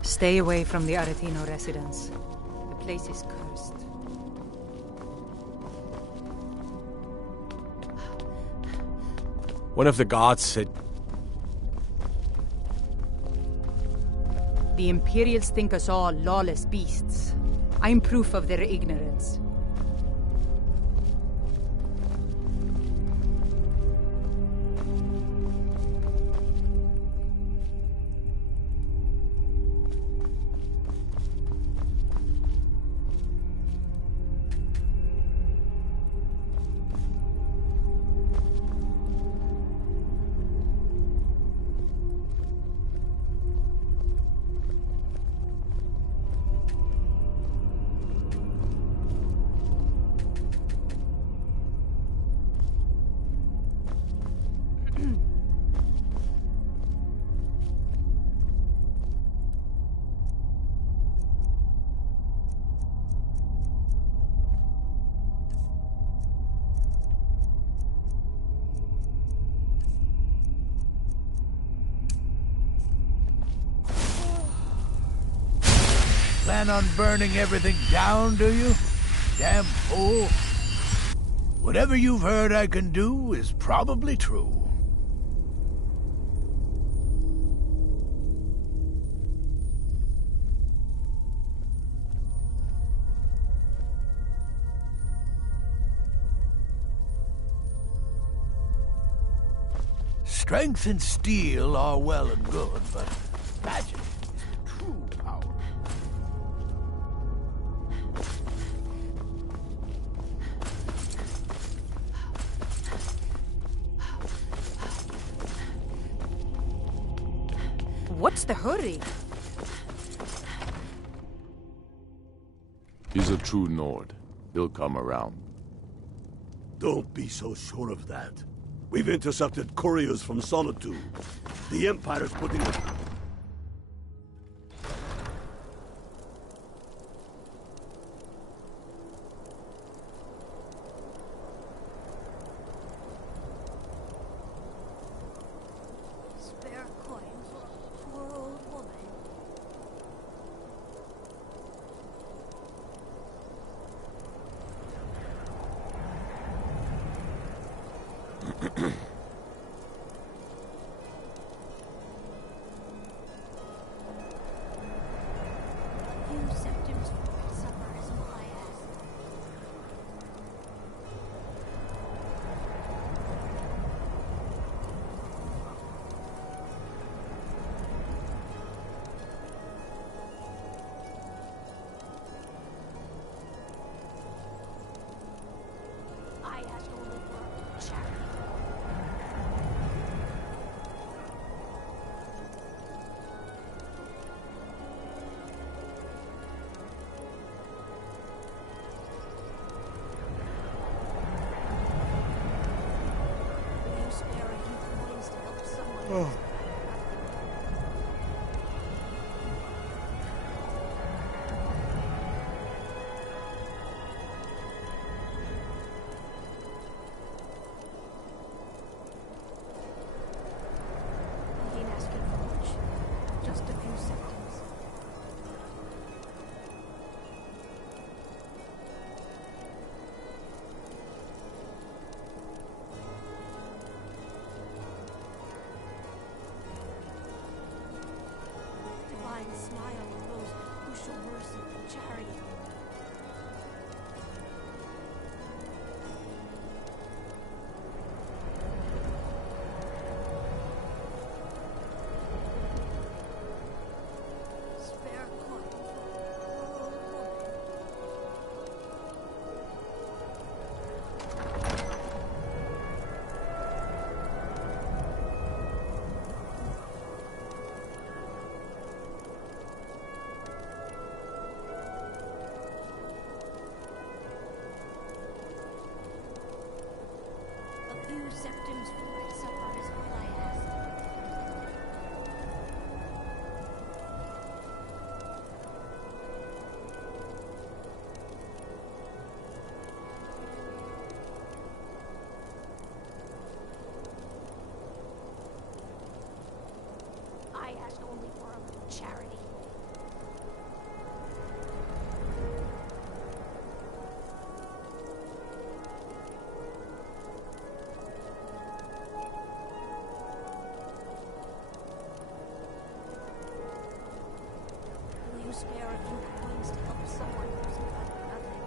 Stay away from the Aretino residence. The place is cursed. One of the guards said, The Imperials think us all lawless beasts. I'm proof of their ignorance. Plan on burning everything down, do you? Damn fool. Whatever you've heard I can do is probably true. Strength and steel are well and good, but magic is the true power. What's the hurry? He's a true Nord. He'll come around. Don't be so sure of that. We've intercepted couriers from Solitude. The Empire's putting a... Spare a coin for a poor old woman. Few septims for supper is my ass. I ask only for charity. Will you spare a few coins to help someone? I ain't asking for much. Just a few septims. septims for my supper is all I ask. I ask only for a little charity. Will you spare a few coins to help someone who's got nothing?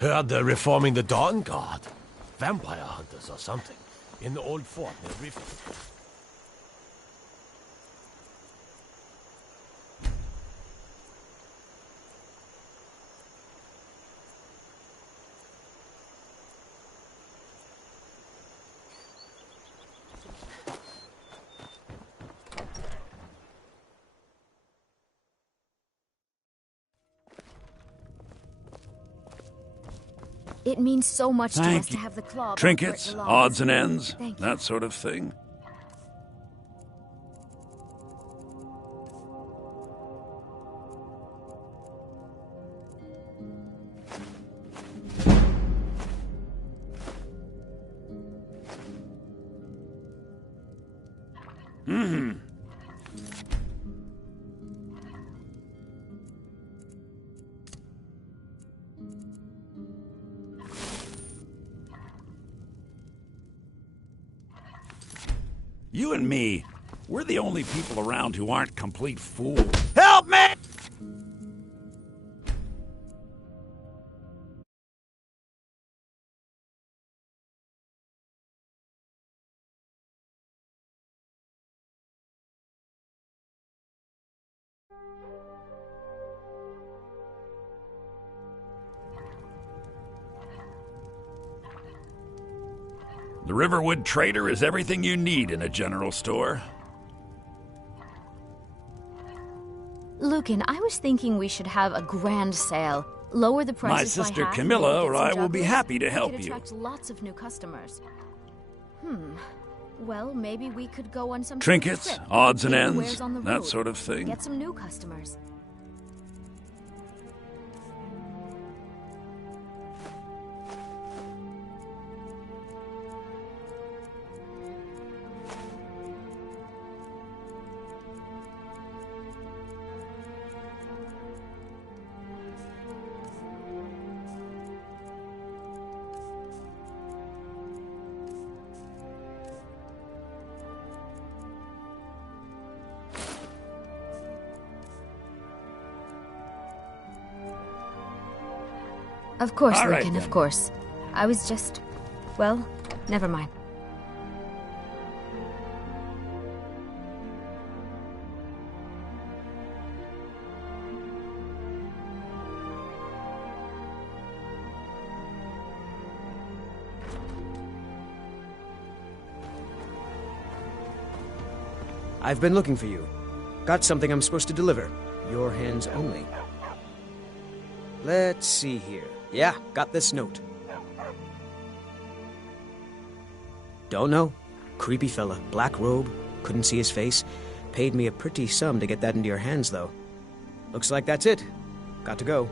Heard they're reforming the Dawn Guard. Vampire hunters or something. In the old fort near Rift. It means so much to us Thank to you. have the claw. Trinkets, odds and ends, Thank you. that sort of thing. Mm-hmm. You and me, we're the only people around who aren't complete fools. Help me! The Riverwood Trader is everything you need in a general store. Lucan, I was thinking we should have a grand sale. Lower the My prices by sister half, Camilla maybe or get some I will be jugglers. happy to We help could you. attract lots of new customers. Well, maybe we could go on some Trinkets, sort of trip. odds and Take the ends, wares on the that road. sort of thing. Get some new customers. Of course, All right, Lucan, then. of course. I was just... well, never mind. I've been looking for you. Got something I'm supposed to deliver. Your hands only. Let's see here. Yeah, got this note. Don't know. Creepy fella. Black robe. Couldn't see his face. Paid me a pretty sum to get that into your hands, though. Looks like that's it. Got to go.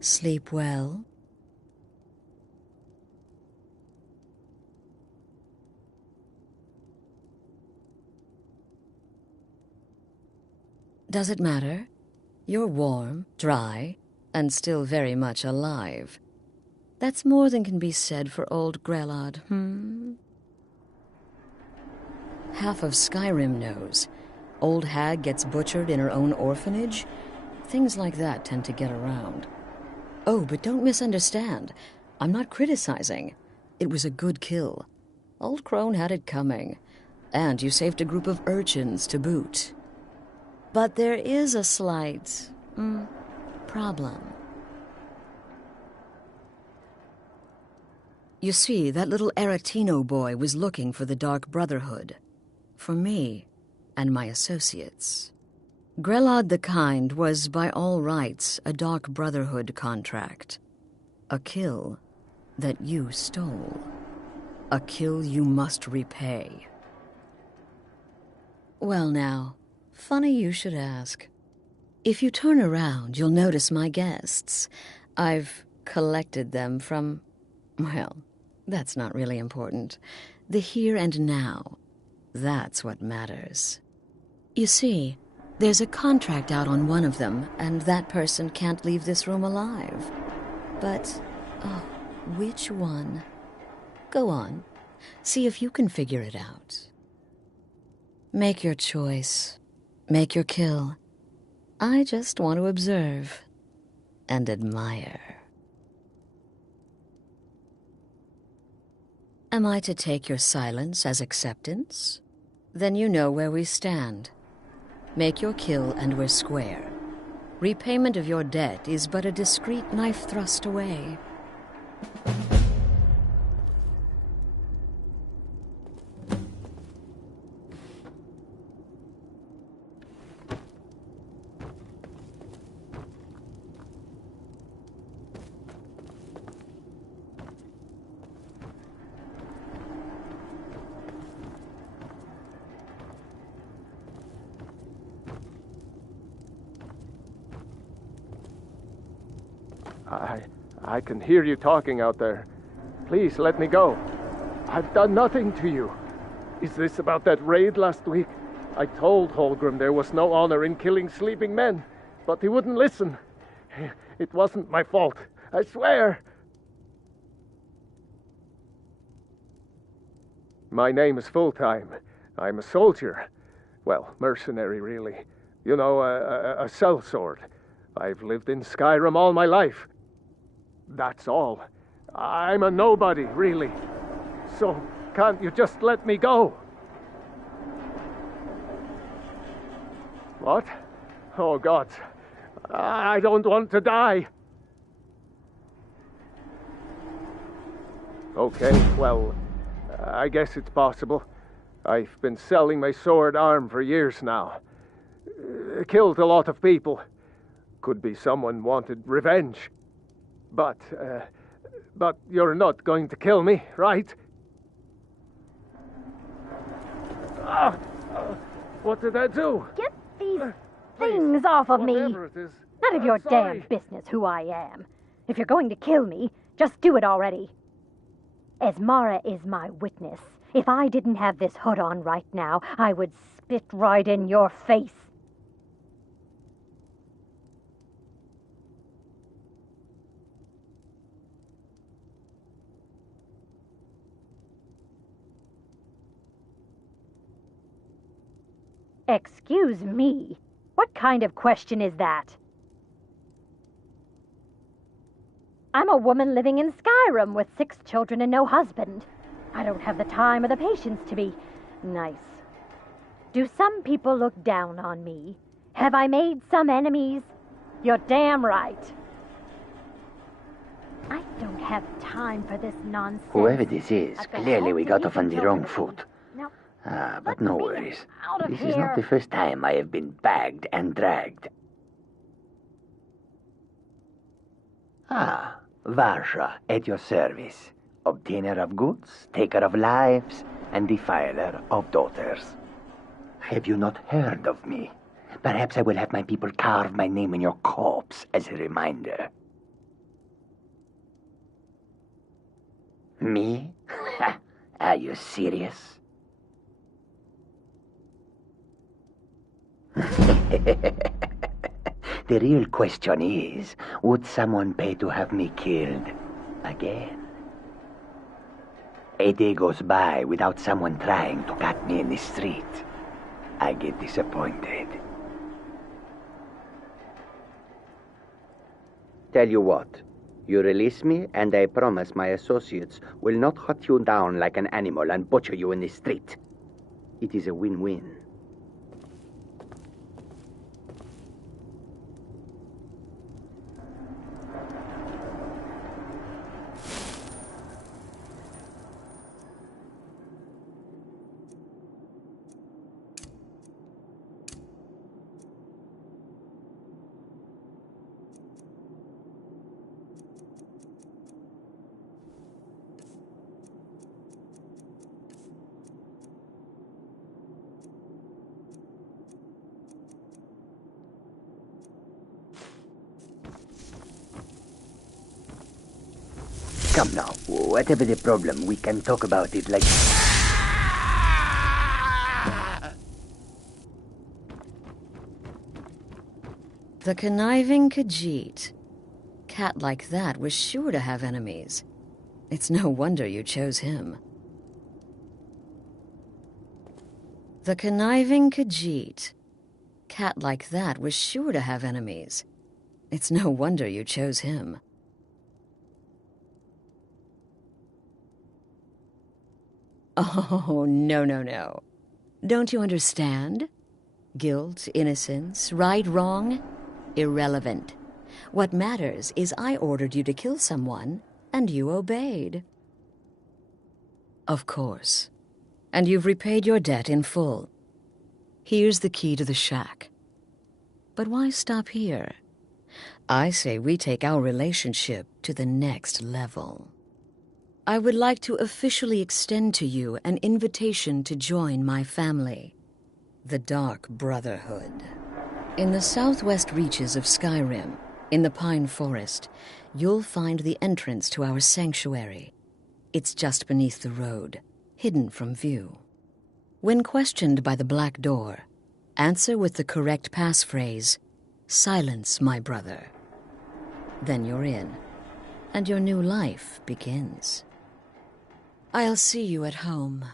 Sleep well. Does it matter? You're warm, dry, and still very much alive. That's more than can be said for old Grelod, Half of Skym knows. Old hag gets butchered in her own orphanage. Things like that tend to get around. Oh, but don't misunderstand. I'm not criticizing. It was a good kill. Old Crone had it coming. And you saved a group of urchins to boot. But there is a slight, problem. You see, that little Aretino boy was looking for the Dark Brotherhood. For me and my associates. Grelod the Kind was, by all rights, a Dark Brotherhood contract. A kill that you stole. A kill you must repay. Well now, funny you should ask. If you turn around, you'll notice my guests. I've collected them from, well, that's not really important. The here and now. That's what matters. You see, there's a contract out on one of them, and that person can't leave this room alive. But, oh, which one? Go on. See if you can figure it out. Make your choice. Make your kill. I just want to observe and admire. Am I to take your silence as acceptance? Then you know where we stand. Make your kill and we're square. Repayment of your debt is but a discreet knife thrust away. I can hear you talking out there. Please, let me go. I've done nothing to you. Is this about that raid last week? I told Holgrim there was no honor in killing sleeping men, but he wouldn't listen. It wasn't my fault, I swear. My name is Full-Time. I'm a soldier. Well, mercenary, really. You know, a sellsword. I've lived in Skyrim all my life. That's all. I'm a nobody, really. So, can't you just let me go? What? Oh, God. I don't want to die. Okay, well, I guess it's possible. I've been selling my sword arm for years now. Killed a lot of people. Could be someone wanted revenge. But you're not going to kill me, right? What did I do? Get these things off of me. It is. None of your sorry. damn business who I am. If you're going to kill me, just do it already. Esmara is my witness. If I didn't have this hood on right now, I would spit right in your face. Excuse me. What kind of question is that? I'm a woman living in Skyrim with 6 children and no husband. I don't have the time or the patience to be nice. Do some people look down on me? Have I made some enemies? You're damn right. I don't have time for this nonsense. Whoever this is, clearly we got off on the wrong foot. Now, But no worries. out of This here. is not the first time I have been bagged and dragged. Varsha, at your service. Obtainer of goods, taker of lives, and defiler of daughters. Have you not heard of me? Perhaps I will have my people carve my name in your corpse as a reminder. Me? Are you serious? The real question is, would someone pay to have me killed again? A day goes by without someone trying to cut me in the street. I get disappointed. Tell you what, you release me and I promise my associates will not hunt you down like an animal and butcher you in the street. It is a win-win. Come now, whatever the problem, we can talk about it like... The conniving Khajiit. Cat like that was sure to have enemies. It's no wonder you chose him. The conniving Khajiit. Cat like that was sure to have enemies. It's no wonder you chose him. Oh, no. Don't you understand? Guilt, innocence, right, wrong, irrelevant. What matters is I ordered you to kill someone, and you obeyed. Of course. And you've repaid your debt in full. Here's the key to the shack. But why stop here? I say we take our relationship to the next level. I would like to officially extend to you an invitation to join my family, the Dark Brotherhood. In the southwest reaches of Skyrim, in the Pine Forest, you'll find the entrance to our sanctuary. It's just beneath the road, hidden from view. When questioned by the Black Door, answer with the correct passphrase, "Silence, my brother." Then you're in, and your new life begins. I'll see you at home.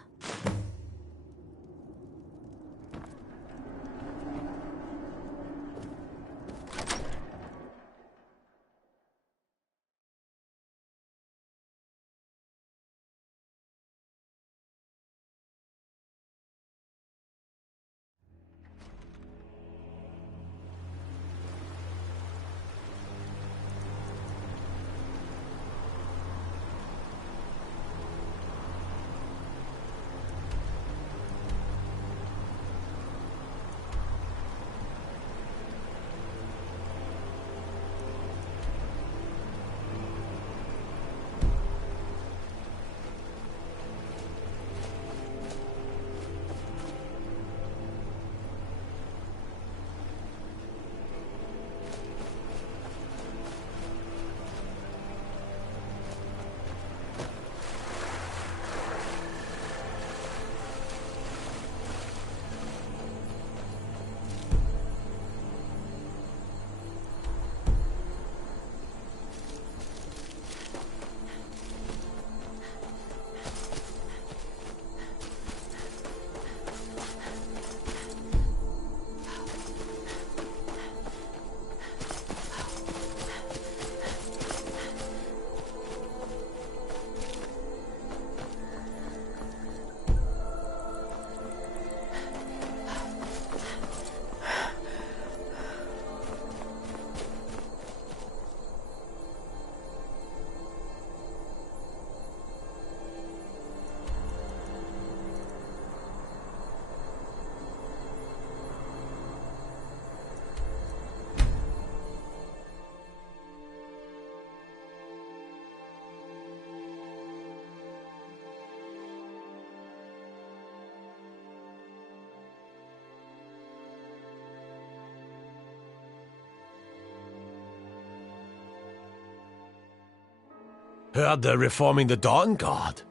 Heard they're reforming the Dawn Guard.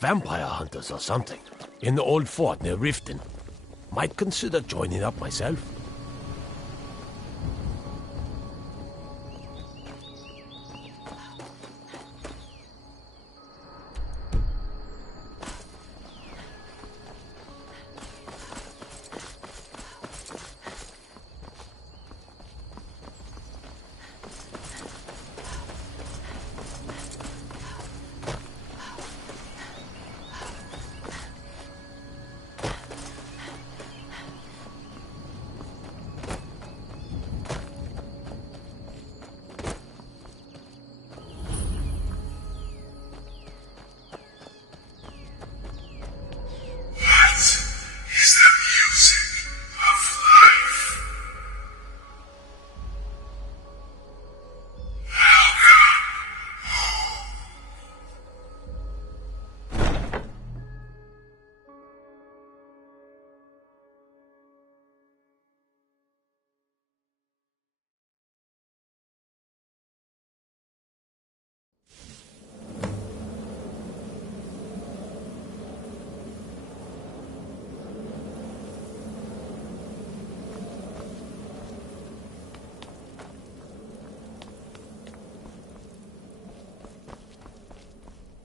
Vampire hunters or something. In the old fort near Riften. Might consider joining up myself.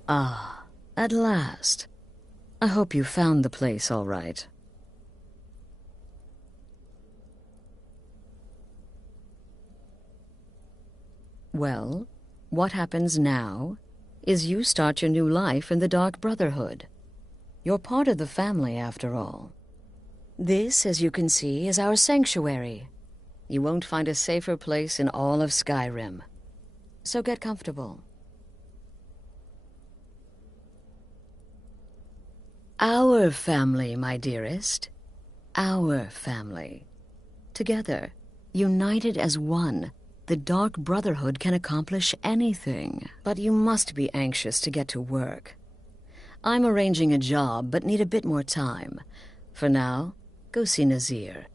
Ah, at last. I hope you found the place all right. Well, what happens now is you start your new life in the Dark Brotherhood. You're part of the family, after all. This, as you can see, is our sanctuary. You won't find a safer place in all of Skyrim. So get comfortable. Our family, my dearest. Our family. Together, united as one, the Dark Brotherhood can accomplish anything. But you must be anxious to get to work. I'm arranging a job, but need a bit more time. For now, go see Nazir.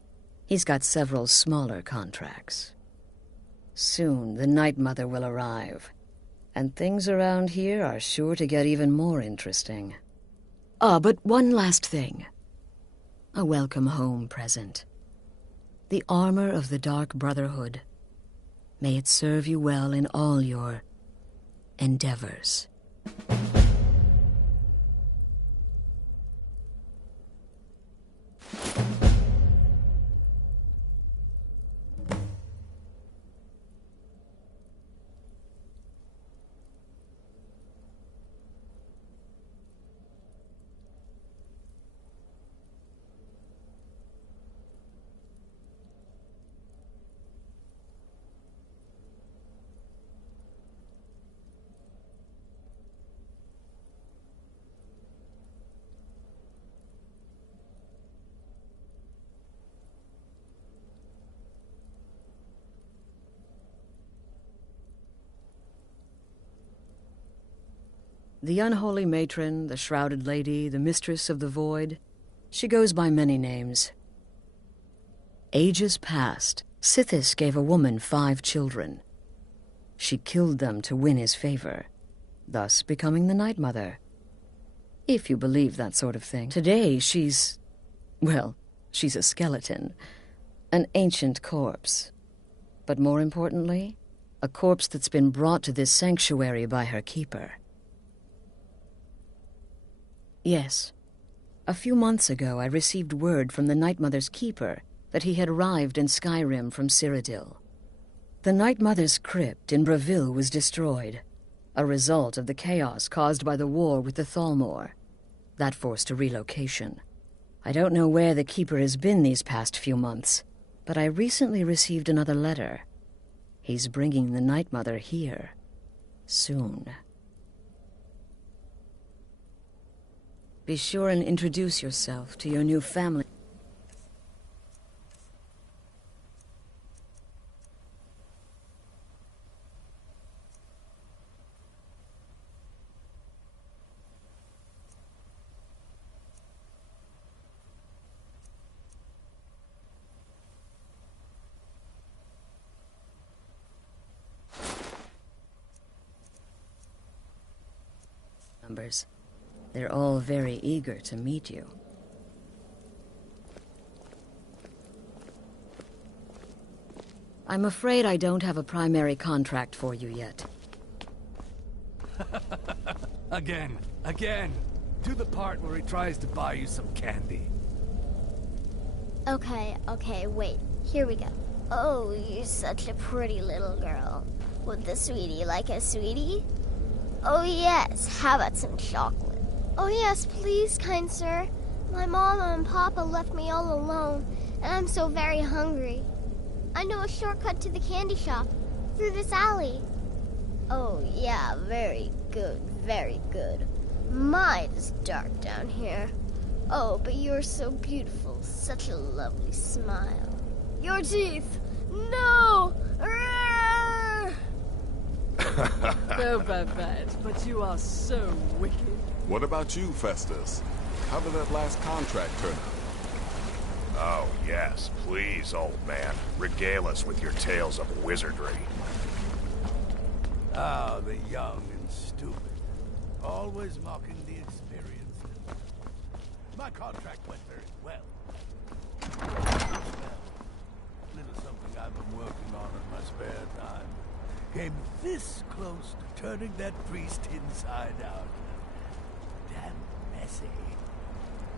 He's got several smaller contracts. Soon, the Night Mother will arrive. And things around here are sure to get even more interesting. Ah, but one last thing. A welcome home present. The armor of the Dark Brotherhood. May it serve you well in all your endeavors. The unholy matron, the shrouded lady, the mistress of the void. She goes by many names. Ages past, Sithis gave a woman 5 children. She killed them to win his favor, thus becoming the Night Mother. If you believe that sort of thing. Today, she's a skeleton. An ancient corpse. But more importantly, a corpse that's been brought to this sanctuary by her keeper. Yes. A few months ago, I received word from the Night Mother's keeper that he had arrived in Skyrim from Cyrodiil. The Night Mother's crypt in Bravil was destroyed, a result of the chaos caused by the war with the Thalmor. That forced a relocation. I don't know where the keeper has been these past few months, but I recently received another letter. He's bringing the Night Mother here. Soon. Be sure and introduce yourself to your new family. members. They're all very eager to meet you. I'm afraid I don't have a primary contract for you yet. Again. Do the part where he tries to buy you some candy. Okay, wait. Here we go. Oh, you're such a pretty little girl. Would the sweetie like a sweetie? Oh yes, how about some chocolate? Oh yes, please, kind sir. My mama and papa left me all alone, and I'm so very hungry. I know a shortcut to the candy shop, through this alley. Oh yeah, very good, very good. My, it's dark down here. Oh, but you're so beautiful, such a lovely smile. Your teeth! No! Oh, Babette, but you are so wicked. What about you, Festus? How did that last contract turn out? Oh, yes, please, old man. Regale us with your tales of wizardry. Ah, the young and stupid. Always mocking the experienced. My contract went very well. Little something I've been working on in my spare time. Came this close to turning that priest inside out. Damn messy.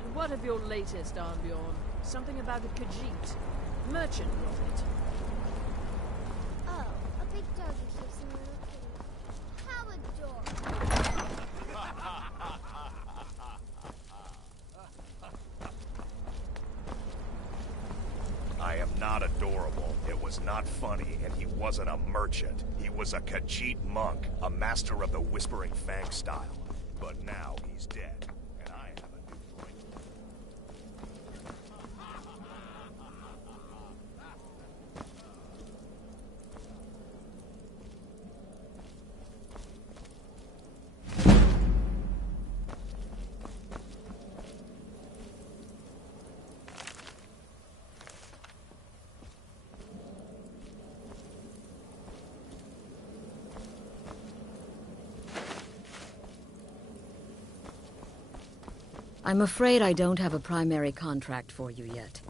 And what of your latest, Arnbjorn? Something about a Khajiit. Merchant, was it? Oh, a big doggy keeps a little kitty. How adorable. I am not adorable. It was not funny, and he wasn't a merchant. He was a Khajiit monk, a master of the Whispering Fang style. But now he's dead, and I have a new drink. I'm afraid I don't have a primary contract for you yet.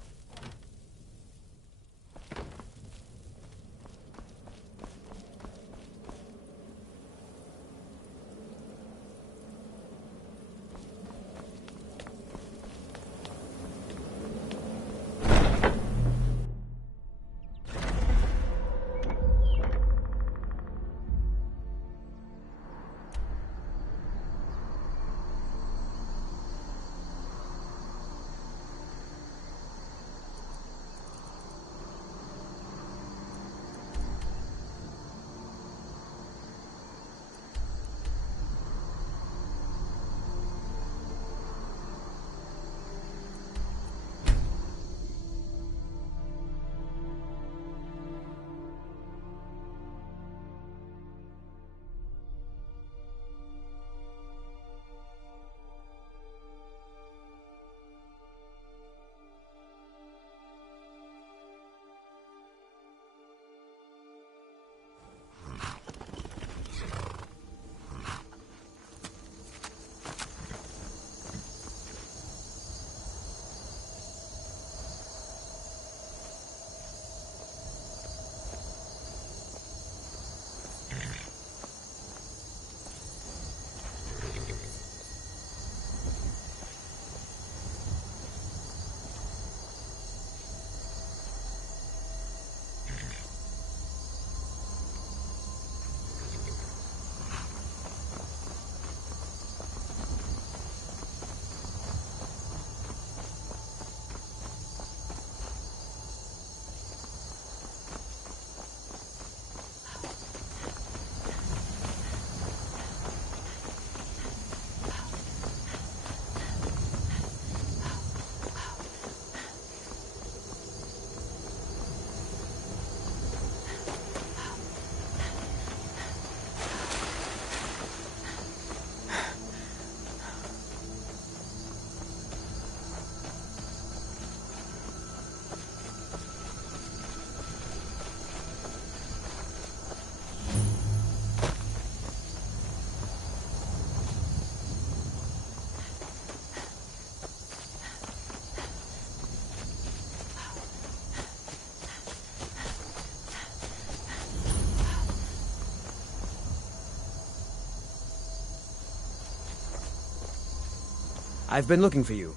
I've been looking for you.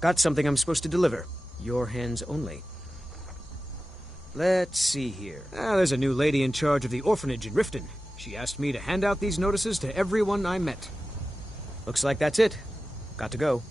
Got something I'm supposed to deliver. Your hands only. Let's see here. There's a new lady in charge of the orphanage in Riften. She asked me to hand out these notices to everyone I met. Looks like that's it. Got to go.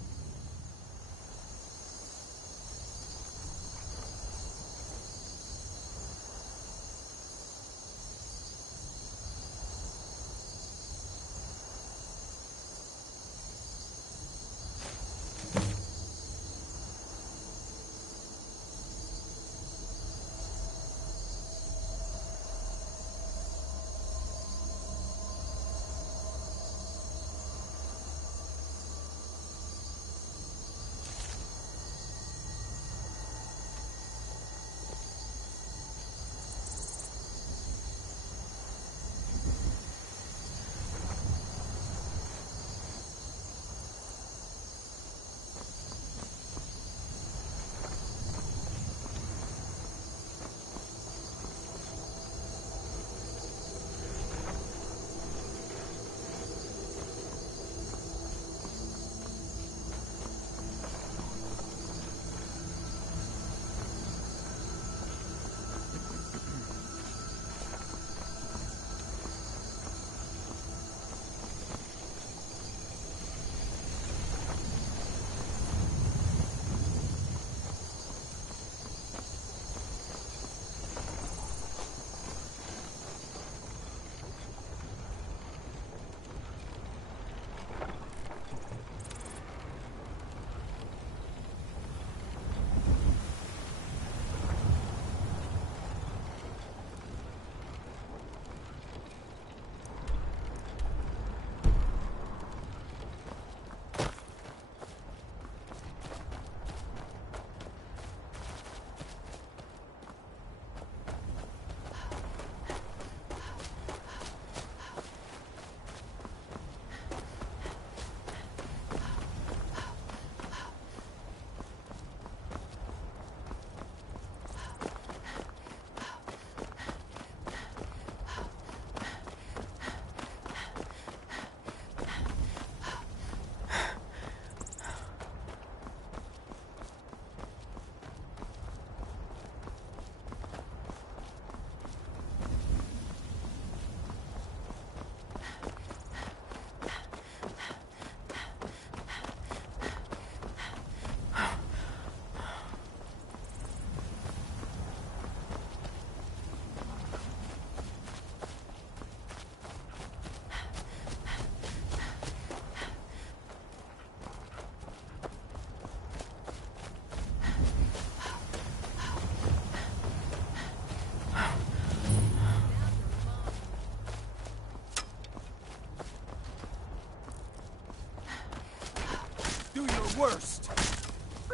Worst.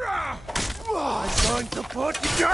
I'm going to put you.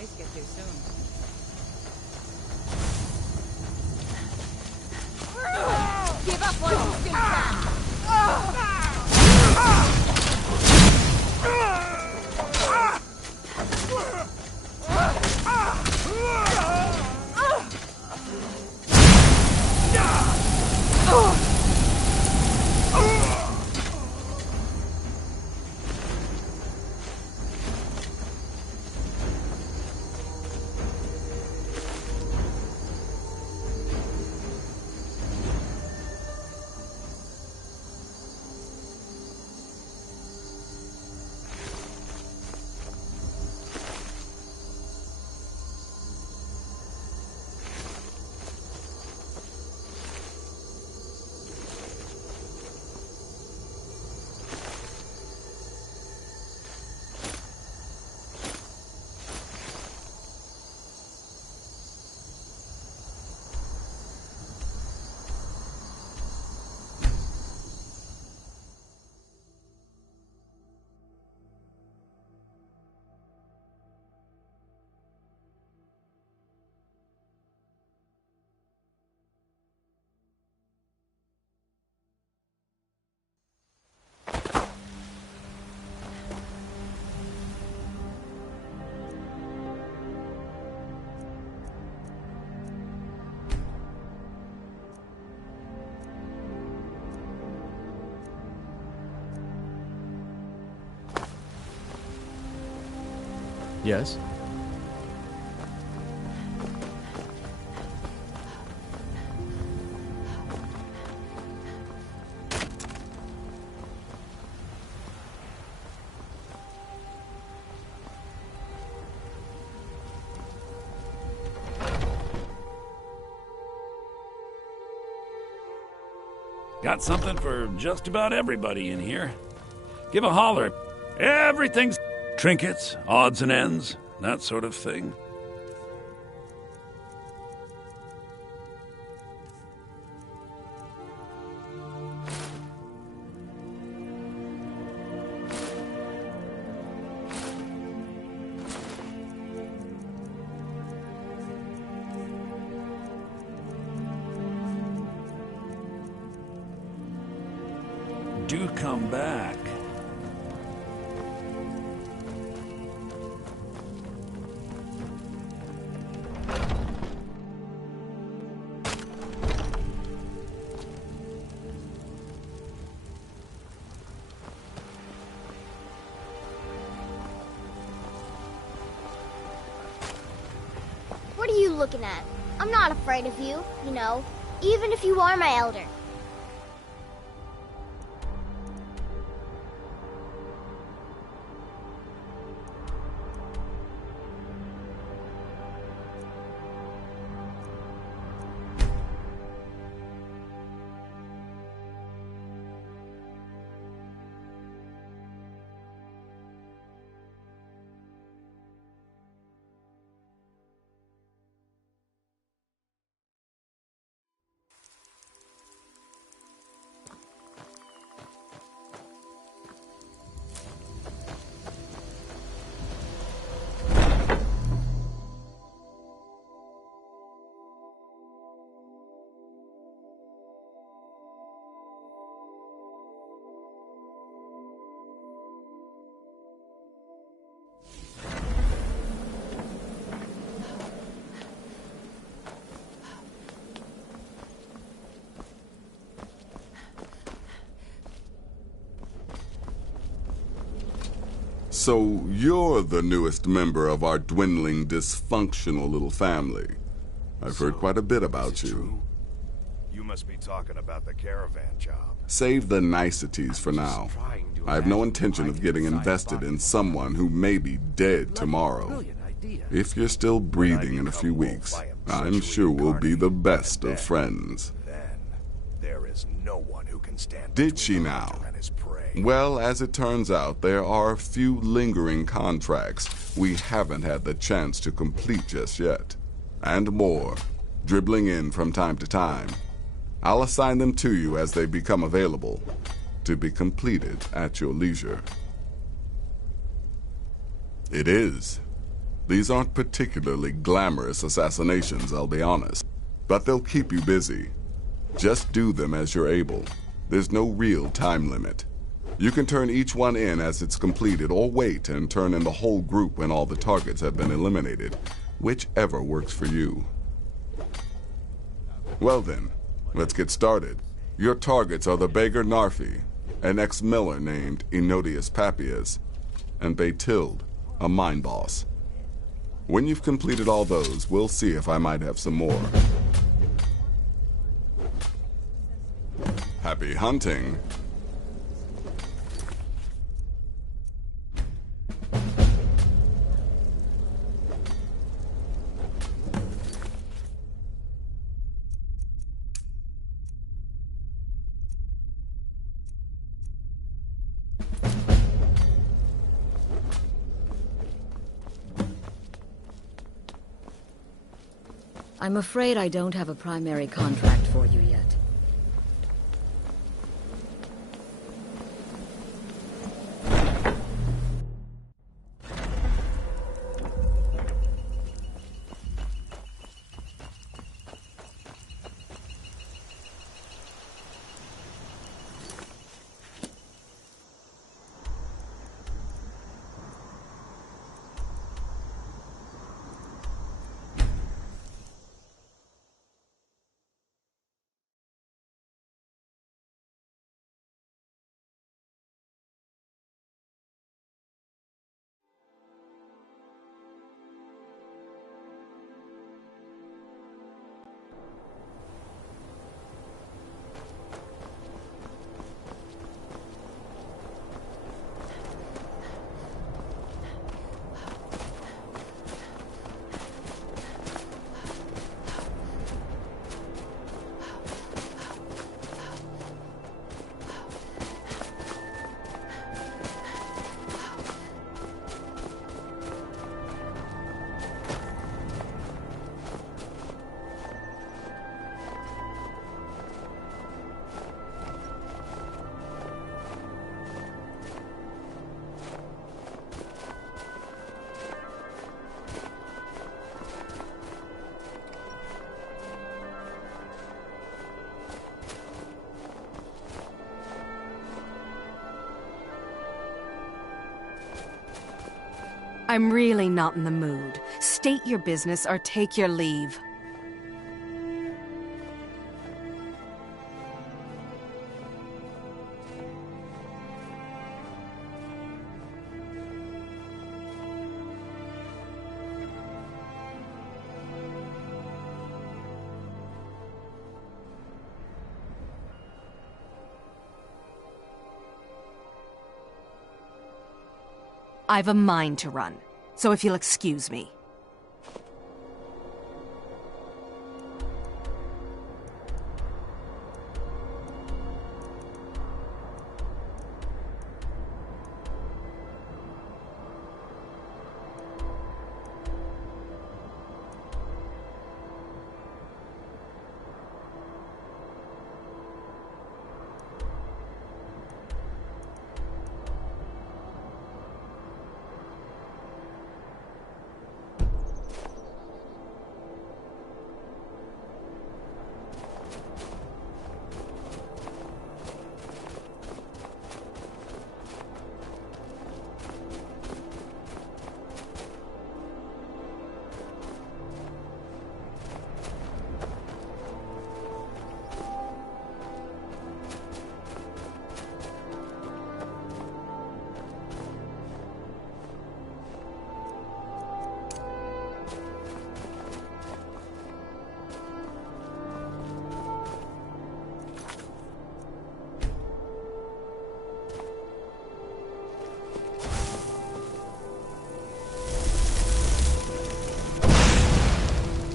ice get here soon. Give up while you still can! Yes? Got something for just about everybody in here. Give a holler. Everything's trinkets, odds and ends, that sort of thing. Do come back. What are you looking at? I'm not afraid of you, you know, even if you are my elder. So you're the newest member of our dwindling, dysfunctional little family. I've heard quite a bit about you. You must be talking about the caravan job. Save the niceties for now. I have no intention of getting invested in someone who may be dead tomorrow. If you're still breathing in a few weeks, I'm sure we'll be the best of friends. Then there is no one who can stand. Did she now? Well, as it turns out, there are a few lingering contracts we haven't had the chance to complete just yet. And more, dribbling in from time to time. I'll assign them to you as they become available, to be completed at your leisure. It is These aren't particularly glamorous assassinations, I'll be honest. But they'll keep you busy. Just do them as you're able. There's no real time limit. You can turn each one in as it's completed, or wait and turn in the whole group when all the targets have been eliminated. Whichever works for you. Well then, let's get started. Your targets are the beggar Narfi, an ex-miller named Enodius Papias, and Baytild, a mine boss. When you've completed all those, we'll see if I might have some more. Happy hunting. I'm afraid I don't have a primary contract for you yet. I'm really not in the mood. State your business or take your leave. I've a mine to run, so if you'll excuse me.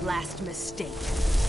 Last mistake.